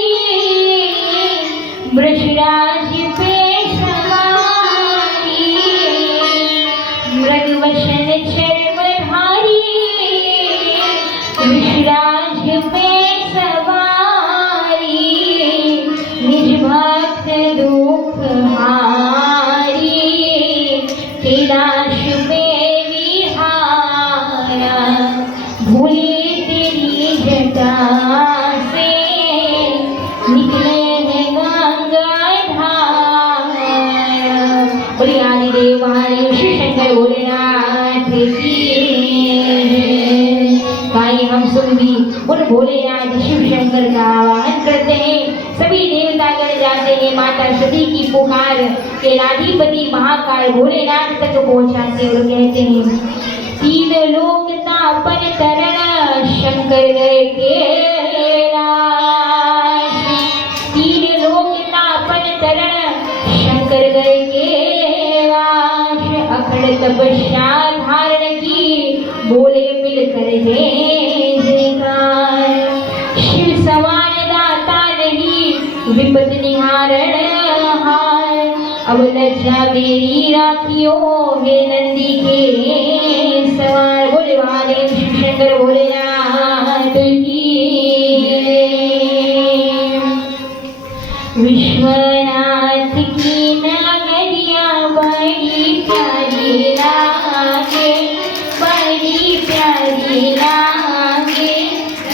वृषराज पे सवारी मृग वसन चर्म धारी वृषराज पे सवारी निज भक्त दुख हारी कैलाश में विहारा भोले तेरी जटा से निकले हैं गंगाधारा। बोले आदिदेव महादेव शिव शंकर भोलेनाथ की भाई हम सब भी उन भोलेनाथ शिव शंकर का आवाहन करते हैं। सभी देवतागण जाते हैं माता सती की पुकार के लाधिपति महाकाल भोलेनाथ तक पहुंचाते और कहते हैं तीन लोक तापन तरण शंकर गए कैलाश तीन लोक तापन तरण शंकर गए कैलाश अखंड तपस्या धारण की बोले मिलकर जय जयकार शिव समान दाता नहीं विपद निहारण हार अब लज्जा मेरी राखियो हे नंदी के सवार। बोले महादेव शिव शंकर भोलेनाथ की विश्वनाथ की नगरिया बड़ी प्यारी लागे बड़ी प्यारी लागे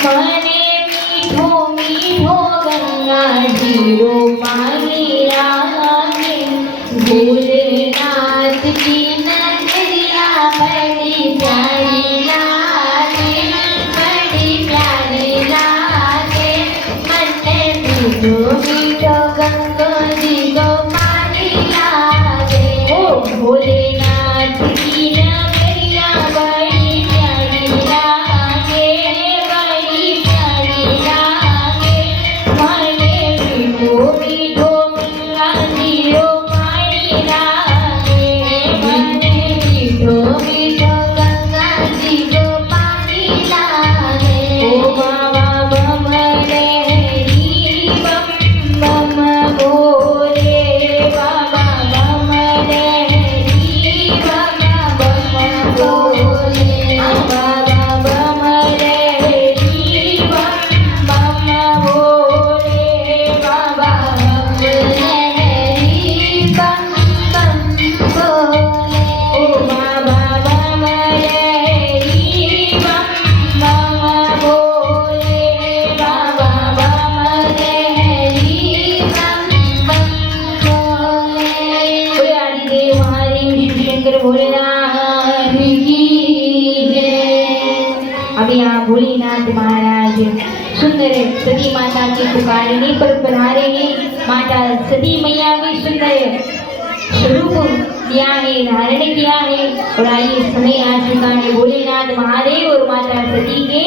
मने मीठो मीठो गंगा जीरो पानी लागे भोलेनाथ की नगरिया बड़ी प्यारी लागे बड़ी प्यारी लागे मने मीठो मीठो गंगा जीरो पानी लागे ओ भोलेनाथ की नगरिया बड़ी प्यारी लागे बड़ी प्यारी लागे मने मीठो मीठो गंगा जीरो पानी लागे मने मीठो मीठो गंगा जीरो पानी लागे ओ बाबा बम लहरी बम बम की पुकारने पर पधारे हैं। माता सती मैया भी सुंदर स्वरूप दिया है, धारण किया है। और आइए समय आ चुका है भोलेनाथ महादेव और माता सती के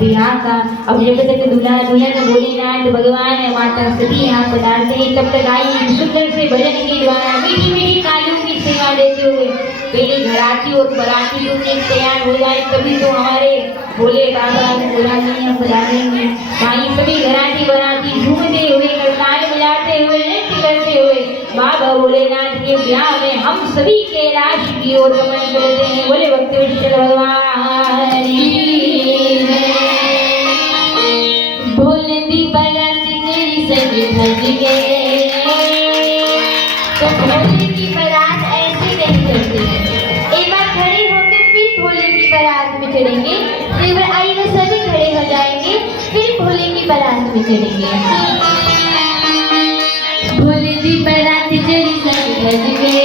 विवाह का। अब जब तक दूल्हा दुल्हन भोलेनाथ भगवान माता सती यहाँ पधारते हैं, तब तक आइए सुंदर से भजन के द्वारा मीठी मीठी तालियों की सेवा देते हुए पहले घराती और बराती लोग तैयार हो जाए, तभी तो हमारे भोले बाबा बुलाने पधारेंगे। वहीं सभी घराती बराती झूमते हुए करताल बजाते हुए नृत्य करते हुए बाबा भोलेनाथ के ब्याह में हम सभी कैलाश की ओर गमन करते हैं। बोले भक्त विठल भगवान की जय। भोले दी बारात तेरी सज धज के, तो भोले की बारात ऐसे नहीं करते हैं। एक बार खड़े होकर फिर भोले की बारात में चढ़ेंगे, एक बार आइए सभी खड़े हो जाएंगे, फिर भोले की बारात में चढ़ेंगे। भोले दी बारात तेरी सज धज के,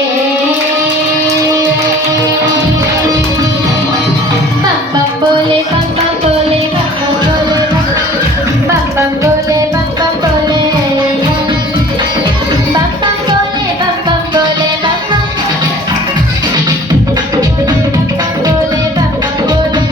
बम बम बोले बम बम बोले बम बम बोले बम बम बोले बम बम बोले बम बम बोले बम बम बोले बम बम बोले।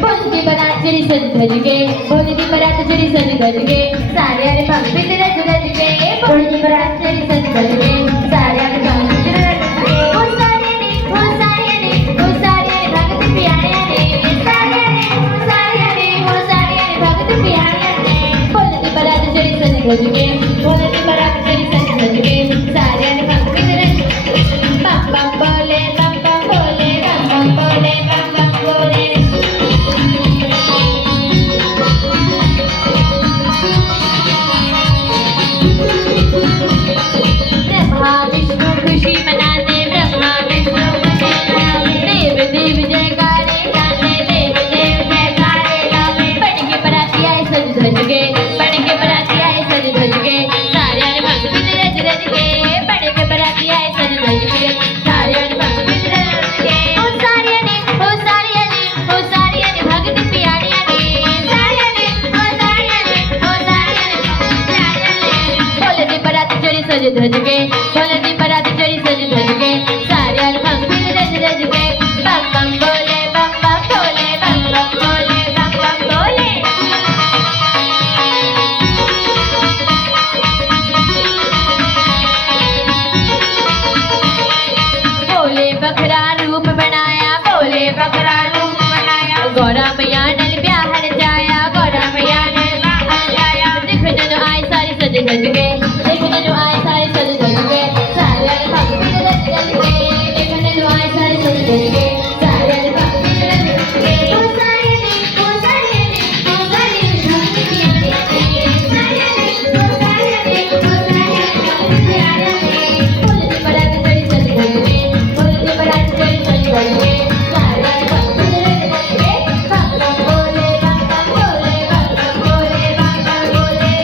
भोले की बारात चढ़ी सज धज के, भोले की बारात चढ़ी सज धज के, सारे अरे भक्त रज रज के। भोले की बारात चढ़ी सज धज के, सारे अरे भक्त रज रज के। वो सारे ने वो सारे ने वो सारे भक्त प्यारे ने, सारे ने वो सारे ने वो सारे भक्त प्यारे ने। भोले की बारात चढ़ी सज धज के, भोले की बारात चढ़ी सज धज के, सारे अरे भक्त रज बम बम बोले बम बम बोले बम बम बोले बम बम बोले। ब्रह्मा विष्णु खुशी मनाते, ब्रह्मा विष्णु खुशी मनाते, देव देव जयकारे गाते, देव देव जयकारे गाते। बन के बराती आए सज धज के, बन के बराती आए सज धज के, सारे अरे भक्त रज रज के। बन के बराती आए सज धज के, सारे अरे भक्त रज रज के। ओ सारे ने ओ सारे ने ओ सारे ने भक्त प्यारे ने, सारे ने ओ सारे ने ओ सारे ने। भोले की बारात चढ़ी सज धज के, भोले की बारात चढ़ी सज धज के, सारे अरे भक्त रज रज के। बम बम बोले बम बम बोले बम बम बोले बम बम बोले। बोले बकरा रूप बनाया, बोले बकरा रूप बनाया, गौरा मैया नल ब्याहर जाया, गौरा मैया नल ब्याहर जाया। देखने जो आए सारे सज धज के, देखने जो आए सारे सज धज के, सारे अरे भक्त रज रज के। देखने जो आए सारे सज धज के, सारे अरे भक्त रज रज के। ओ सारे ने ओ सारे ने ओ सारे भक्त प्यारे ने, सारे ने ओ सारे ने ओ सारे भक्त प्यारे ने। भोले की बारात चढ़ी सज धज के, भोले की बारात चढ़ी सज धज के, सारे अरे भक्त रज रज के। बम बम बोले बम बम बोले बम बम बोले बम बम बोले।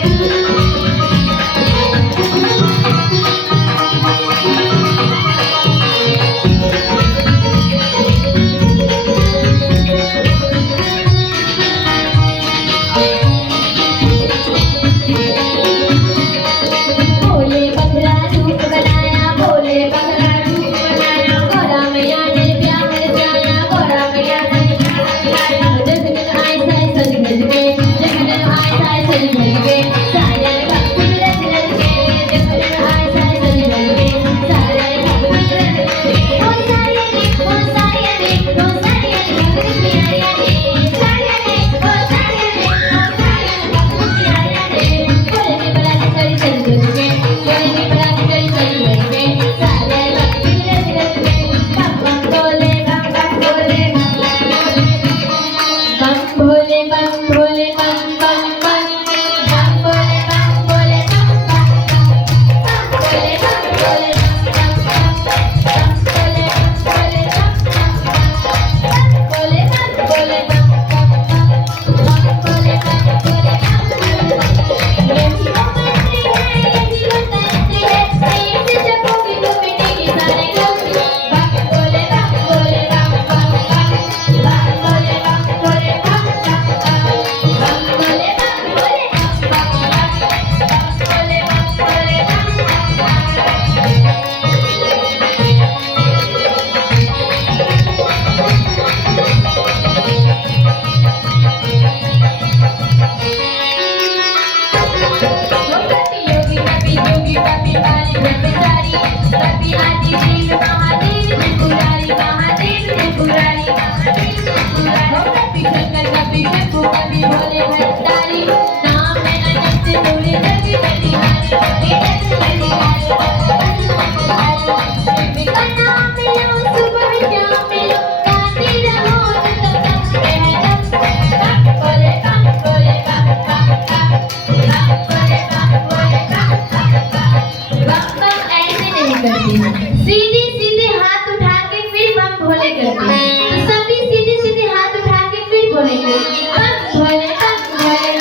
सीधे सीधे हाथ उठा के फिर बम भोले करते हैं। तो सभी सीधे सीधे हाथ उठा के फिर भोले करते हैं। बम भोले बम भोले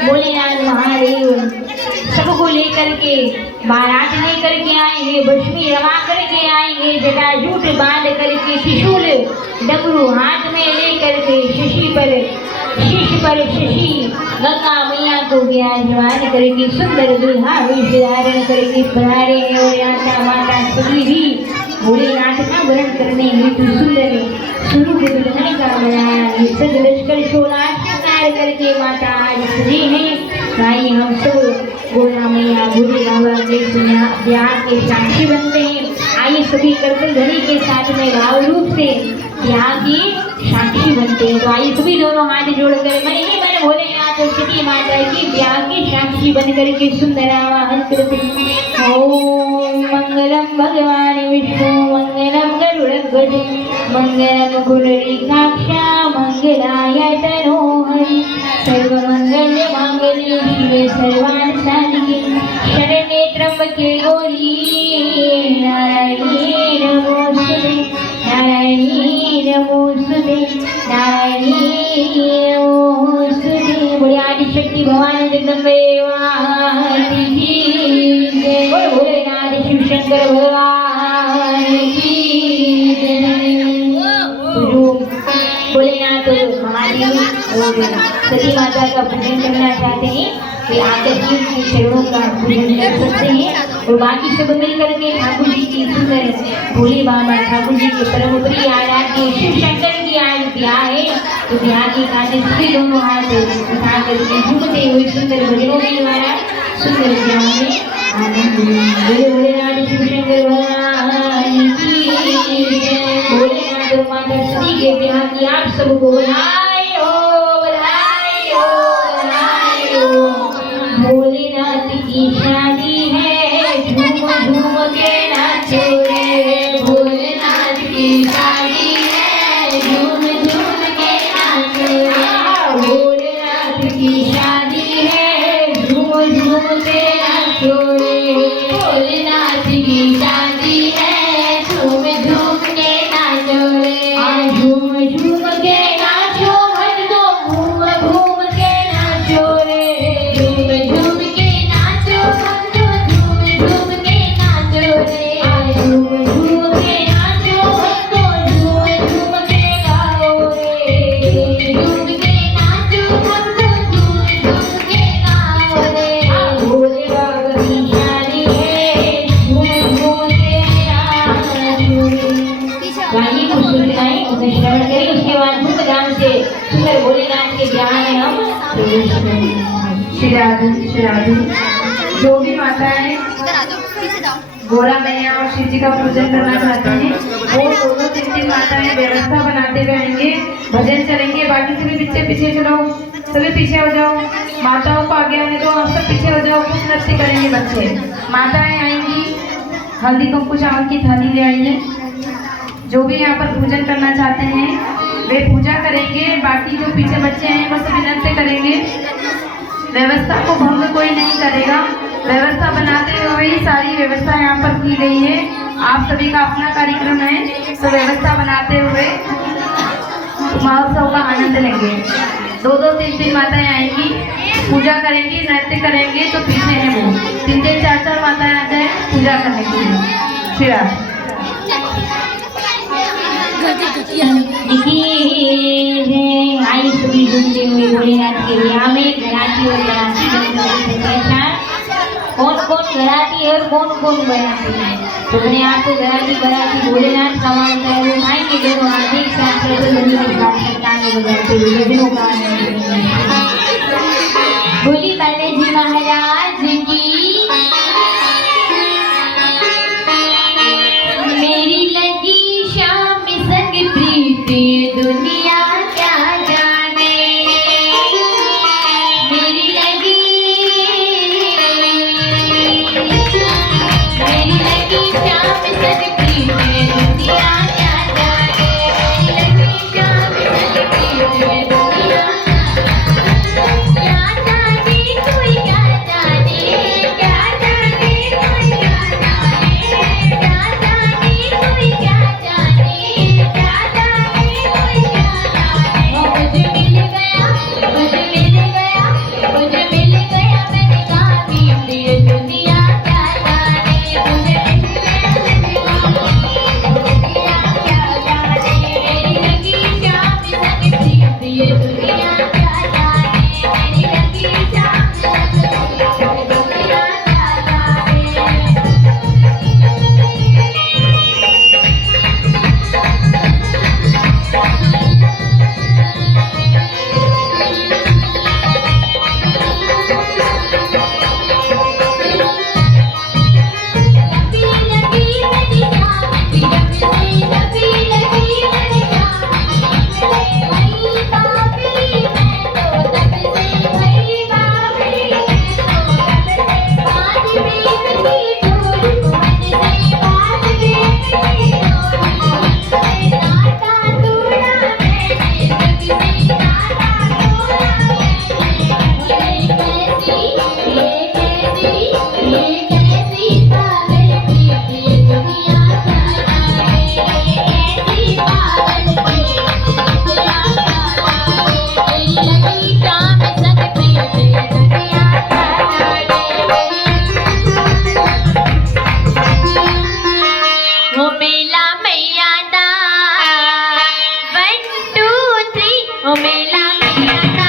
भोलेनाथ महादेव सबको लेकर के बारात लेकर के आएंगे, भस्मी रवा करके आएंगे, जटाजूट बांध करके त्रिशूल डमरू हाथ में लेकर के शीश पर शशि गंगा मैया को विराजमान करके सुंदर दुल्हा वेश धारण करके पधारे और माता सभी भी भोलेनाथ का वर्ण करने हेतु सुंदर स्वरूप दुल्हन का बनाया। सज लश्कर शोला श्रृंगार करके माता आज सजी है। भाई हम सब गोरा मैया भोले बाबा के ब्याह के साक्षी बनते हैं। आइए सभी कर्तव्य ध्वनि के साथ में भाव रूप से यहाँ की साक्षी बनते हैं। तो आइए सभी दोनों हाथ जोड़कर मन ही मन भोलेनाथ और सती माता की ब्याह की साक्षी बनकर के सुंदर आवाहन करते हैं। ओम मंगलम भगवान विष्णु मंगलम गरुड़ध्वज मंगलम पुंडरीकाक्षा मंगलाय तनोहरि सर्वमंगल मांगल्ये शिवे सर्वार्थ साधिके शरण्ये त्र्यंबके गौरी नारायणी नमोस्तुते नारायणी नमोस्तुते नारायणी नमोस्तुते। बोले आदिशक्ति भवानी जगदम्बे माता की जय। बोले भोलेनाथ शिव शंकर भगवान की जय। भोलेनाथ महादेव और सती माता का पूजन करना चाहते हैं कि आकर के उनके चरणों का पूजन कर सकते हैं। और बाकी सब मिल करके ठाकुर जी की सुंदर भोले बाबा ठाकुर जी के परम प्रिय आराध्य शिव शंकर की आज ब्याह है। तो ब्याह के खाते सभी दोनों हाथ उठा करके झूमते हुए सुंदर भजनों के द्वारा सुंदर ब्याह में आनंद बोले भोलेनाथ शिव शंकर भगवान की जय। भोलेनाथ और माता सती के ब्याह की आप सबको बधाई हो बधाई हो बधाई हो। भोलेनाथ की शादी है झूम झूम के नाचो रे। भोलेनाथ की शादी है झूम झूम के नाचो रे। भोलेनाथ की शादी है झूम झूम के नाचो रे। भोलेनाथ की शादी है झूम झूम के नाचो रे। झूम झूम के नाचो मन को घूम घूम के नाचो रे। झूम झूम के नाचो मन को झूम झूम के नाचो रे। झूम झूम के नाचो मन को झूम झूम के गाओ रे। झूम के नाचो मन को झूम झूम के गाओ रे। भोले बाबा की शादी है झूम झूम के नाचो रे। गाइए कुछ सुनाएं उसे श्रवण करें। उसके बाद धूमधाम से सुंदर भोलेनाथ के ब्याह में हम प्रवेश करेंगे। श्री राधे श्री राधे। जो भी माताएं गोरा मैया और शिव जी का पूजन करना चाहते हैं वो दोनों तीन माताएं व्यवस्था बनाते रहेंगे, भजन चलेंगे। बाकी सभी बच्चे पीछे चलो, सभी पीछे हो जाओ। माताओं को आगे आने दो, हम सब पीछे हो जाओ। कुछ नृत्य करेंगे बच्चे। माताएं आएंगी, हल्दी कुमकुम चावल की थाली ले आइए। जो भी यहाँ पर पूजन करना चाहते हैं वे पूजा करेंगे। बाकी जो पीछे बच्चे हैं वो सभी नृत्य करेंगे। व्यवस्था को भंग कोई नहीं करेगा। व्यवस्था बनाते हुए ही सारी व्यवस्था यहाँ पर की गई है। आप सभी का अपना कार्यक्रम है तो व्यवस्था बनाते हुए महोत्सव का आनंद लेंगे। दो दो तीन तीन माताएं आएंगी, पूजा करेंगी, नृत्य करेंगे। तो पीछे है वो तीन तीन चार चार माताएं आ जाए पूजा करने के लिए। श्री राम। आई सभी झूमते हुए भोलेनाथ के ब्याह में घराती और बराती बनकर पहचान कौन कौन घराती है और कौन कौन बराती है। तो अपने आप को घराती बराती भोलेनाथ समान कर वो आएंगे दोनों हाथ एक साथ बनी के साथ टांगे बजाते हुए भजनों का आनंद लेंगे। बोली बाले जी महाराज की मेरी लगी शाम संग प्रीति दुनिया क्या जाने। मेरी लगी शाम संग प्रीति दुनिया क्या जाने। मेरी लगी शाम संग प्रीति दुनिया क्या जाने। तू ओ मेला मैया का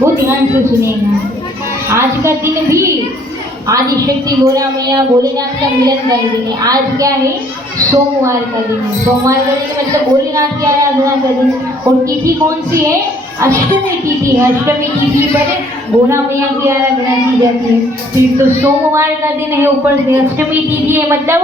बहुत ध्यान से सुनेगा। आज का दिन भी आदि शक्ति गोरा मैया भोलेनाथ का मिलन का दिन है। आज क्या है? सोमवार का दिन है। सोमवार का दिन मतलब भोलेनाथ की आराधना का दिन। और तिथि कौन सी है? अष्टमी तिथि है। अष्टमी तिथि पर गोरा मैया की आराधना की जाती है। फिर तो सोमवार का दिन है, ऊपर से अष्टमी तिथि है, मतलब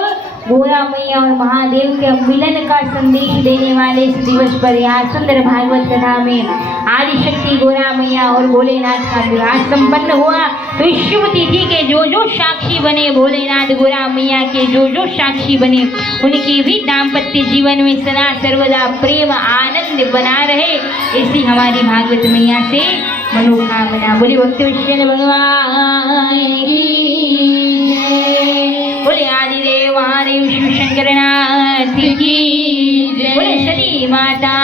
गोरा मैया और महादेव के मिलन का संदेश देने वाले इस दिवस पर यहाँ सुंदर भागवत कथा में आदि शक्ति गोरा मैया और भोलेनाथ का विवाह संपन्न हुआ। तो इस शुभ तिथि के जो जो साक्षी बने, भोलेनाथ गोरा मैया के जो जो साक्षी बने, उनके भी दाम्पत्य जीवन में सदा सर्वदा प्रेम आनंद बना रहे, ऐसी हमारी भागवत मैया से मनोकामना। बोले भक्त भगवान की जय। बोले आदि माता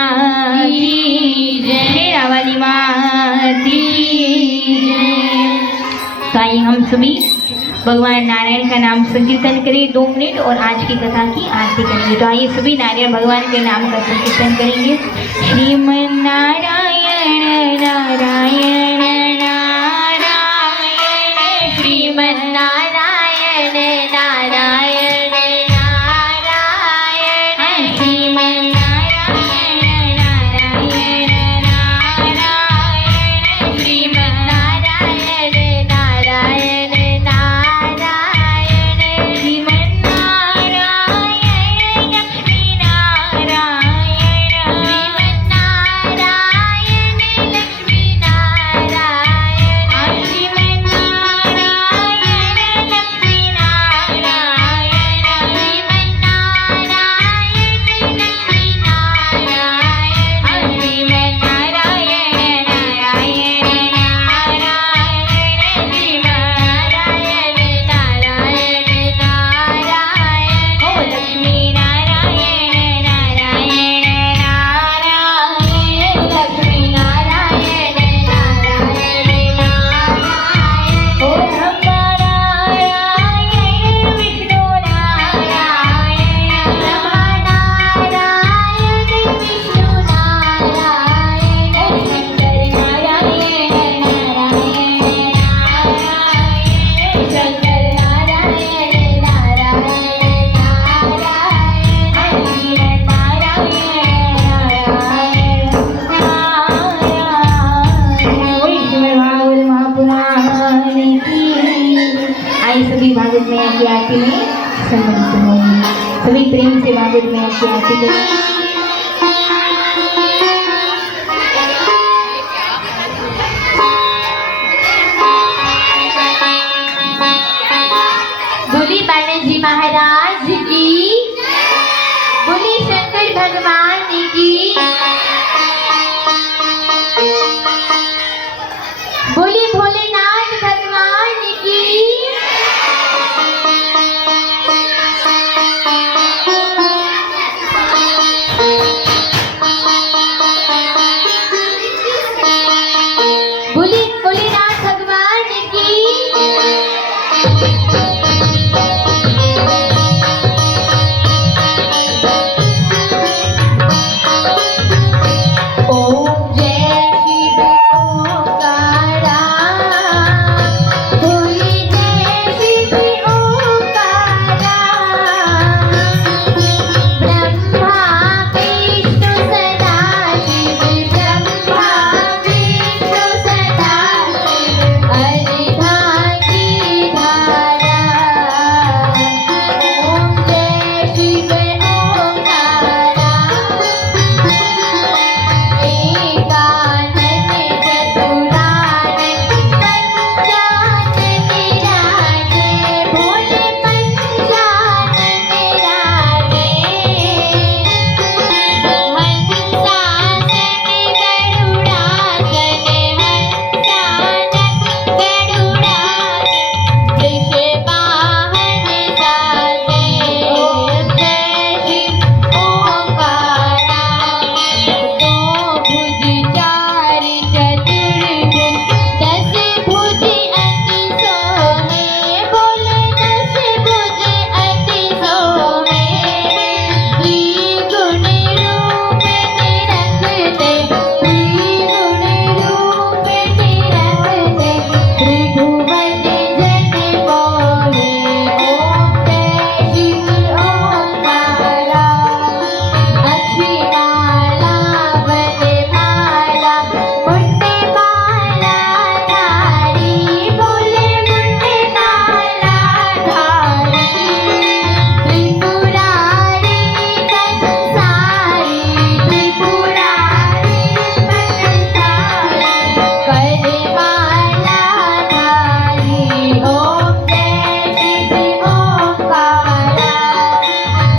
की जय, शेरा वाली माता की जय। तो आइए हम सभी भगवान नारायण का नाम संकीर्तन करें 2 मिनट और आज की कथा की आरती करेंगे। तो आइए सभी नारायण भगवान के नाम का संकीर्तन करेंगे। श्रीमन नारायण नारायण नारायण, श्रीमन नारायण नारायण नारायण, श्रीमन नारायण नारायण नारायण, श्रीमन नारायण नारायण नारायण, श्रीमन नारायण लक्ष्मी नारायण, श्रीमन नारायण लक्ष्मी नारायण, श्रीमन नारायण लक्ष्मी नारायण, श्रीमन नारायण लक्ष्मी नारायण, श्रीमन नारायण नारायण नारायण, श्रीमन नारायण नारायण नारायण, ओ लक्ष्मी नारायण नारायण नारायण, लक्ष्मी नारायण नारायण नारायण, ओ ब्रह्मा नारायण विष्णु नारायण, ब्रह्मा नारायण विष्णु नारायण, ओ शंकर नारायण नारायण नारायण, शंकर नारायण नारायण नारायण, वीर नारायण नारायण नारायण। वैष्णव भागवत महापुराण की। आई सभी भागवत में की आरती में सम्मिलित होंगे। सभी प्रेम से भागवत में की आरती करें।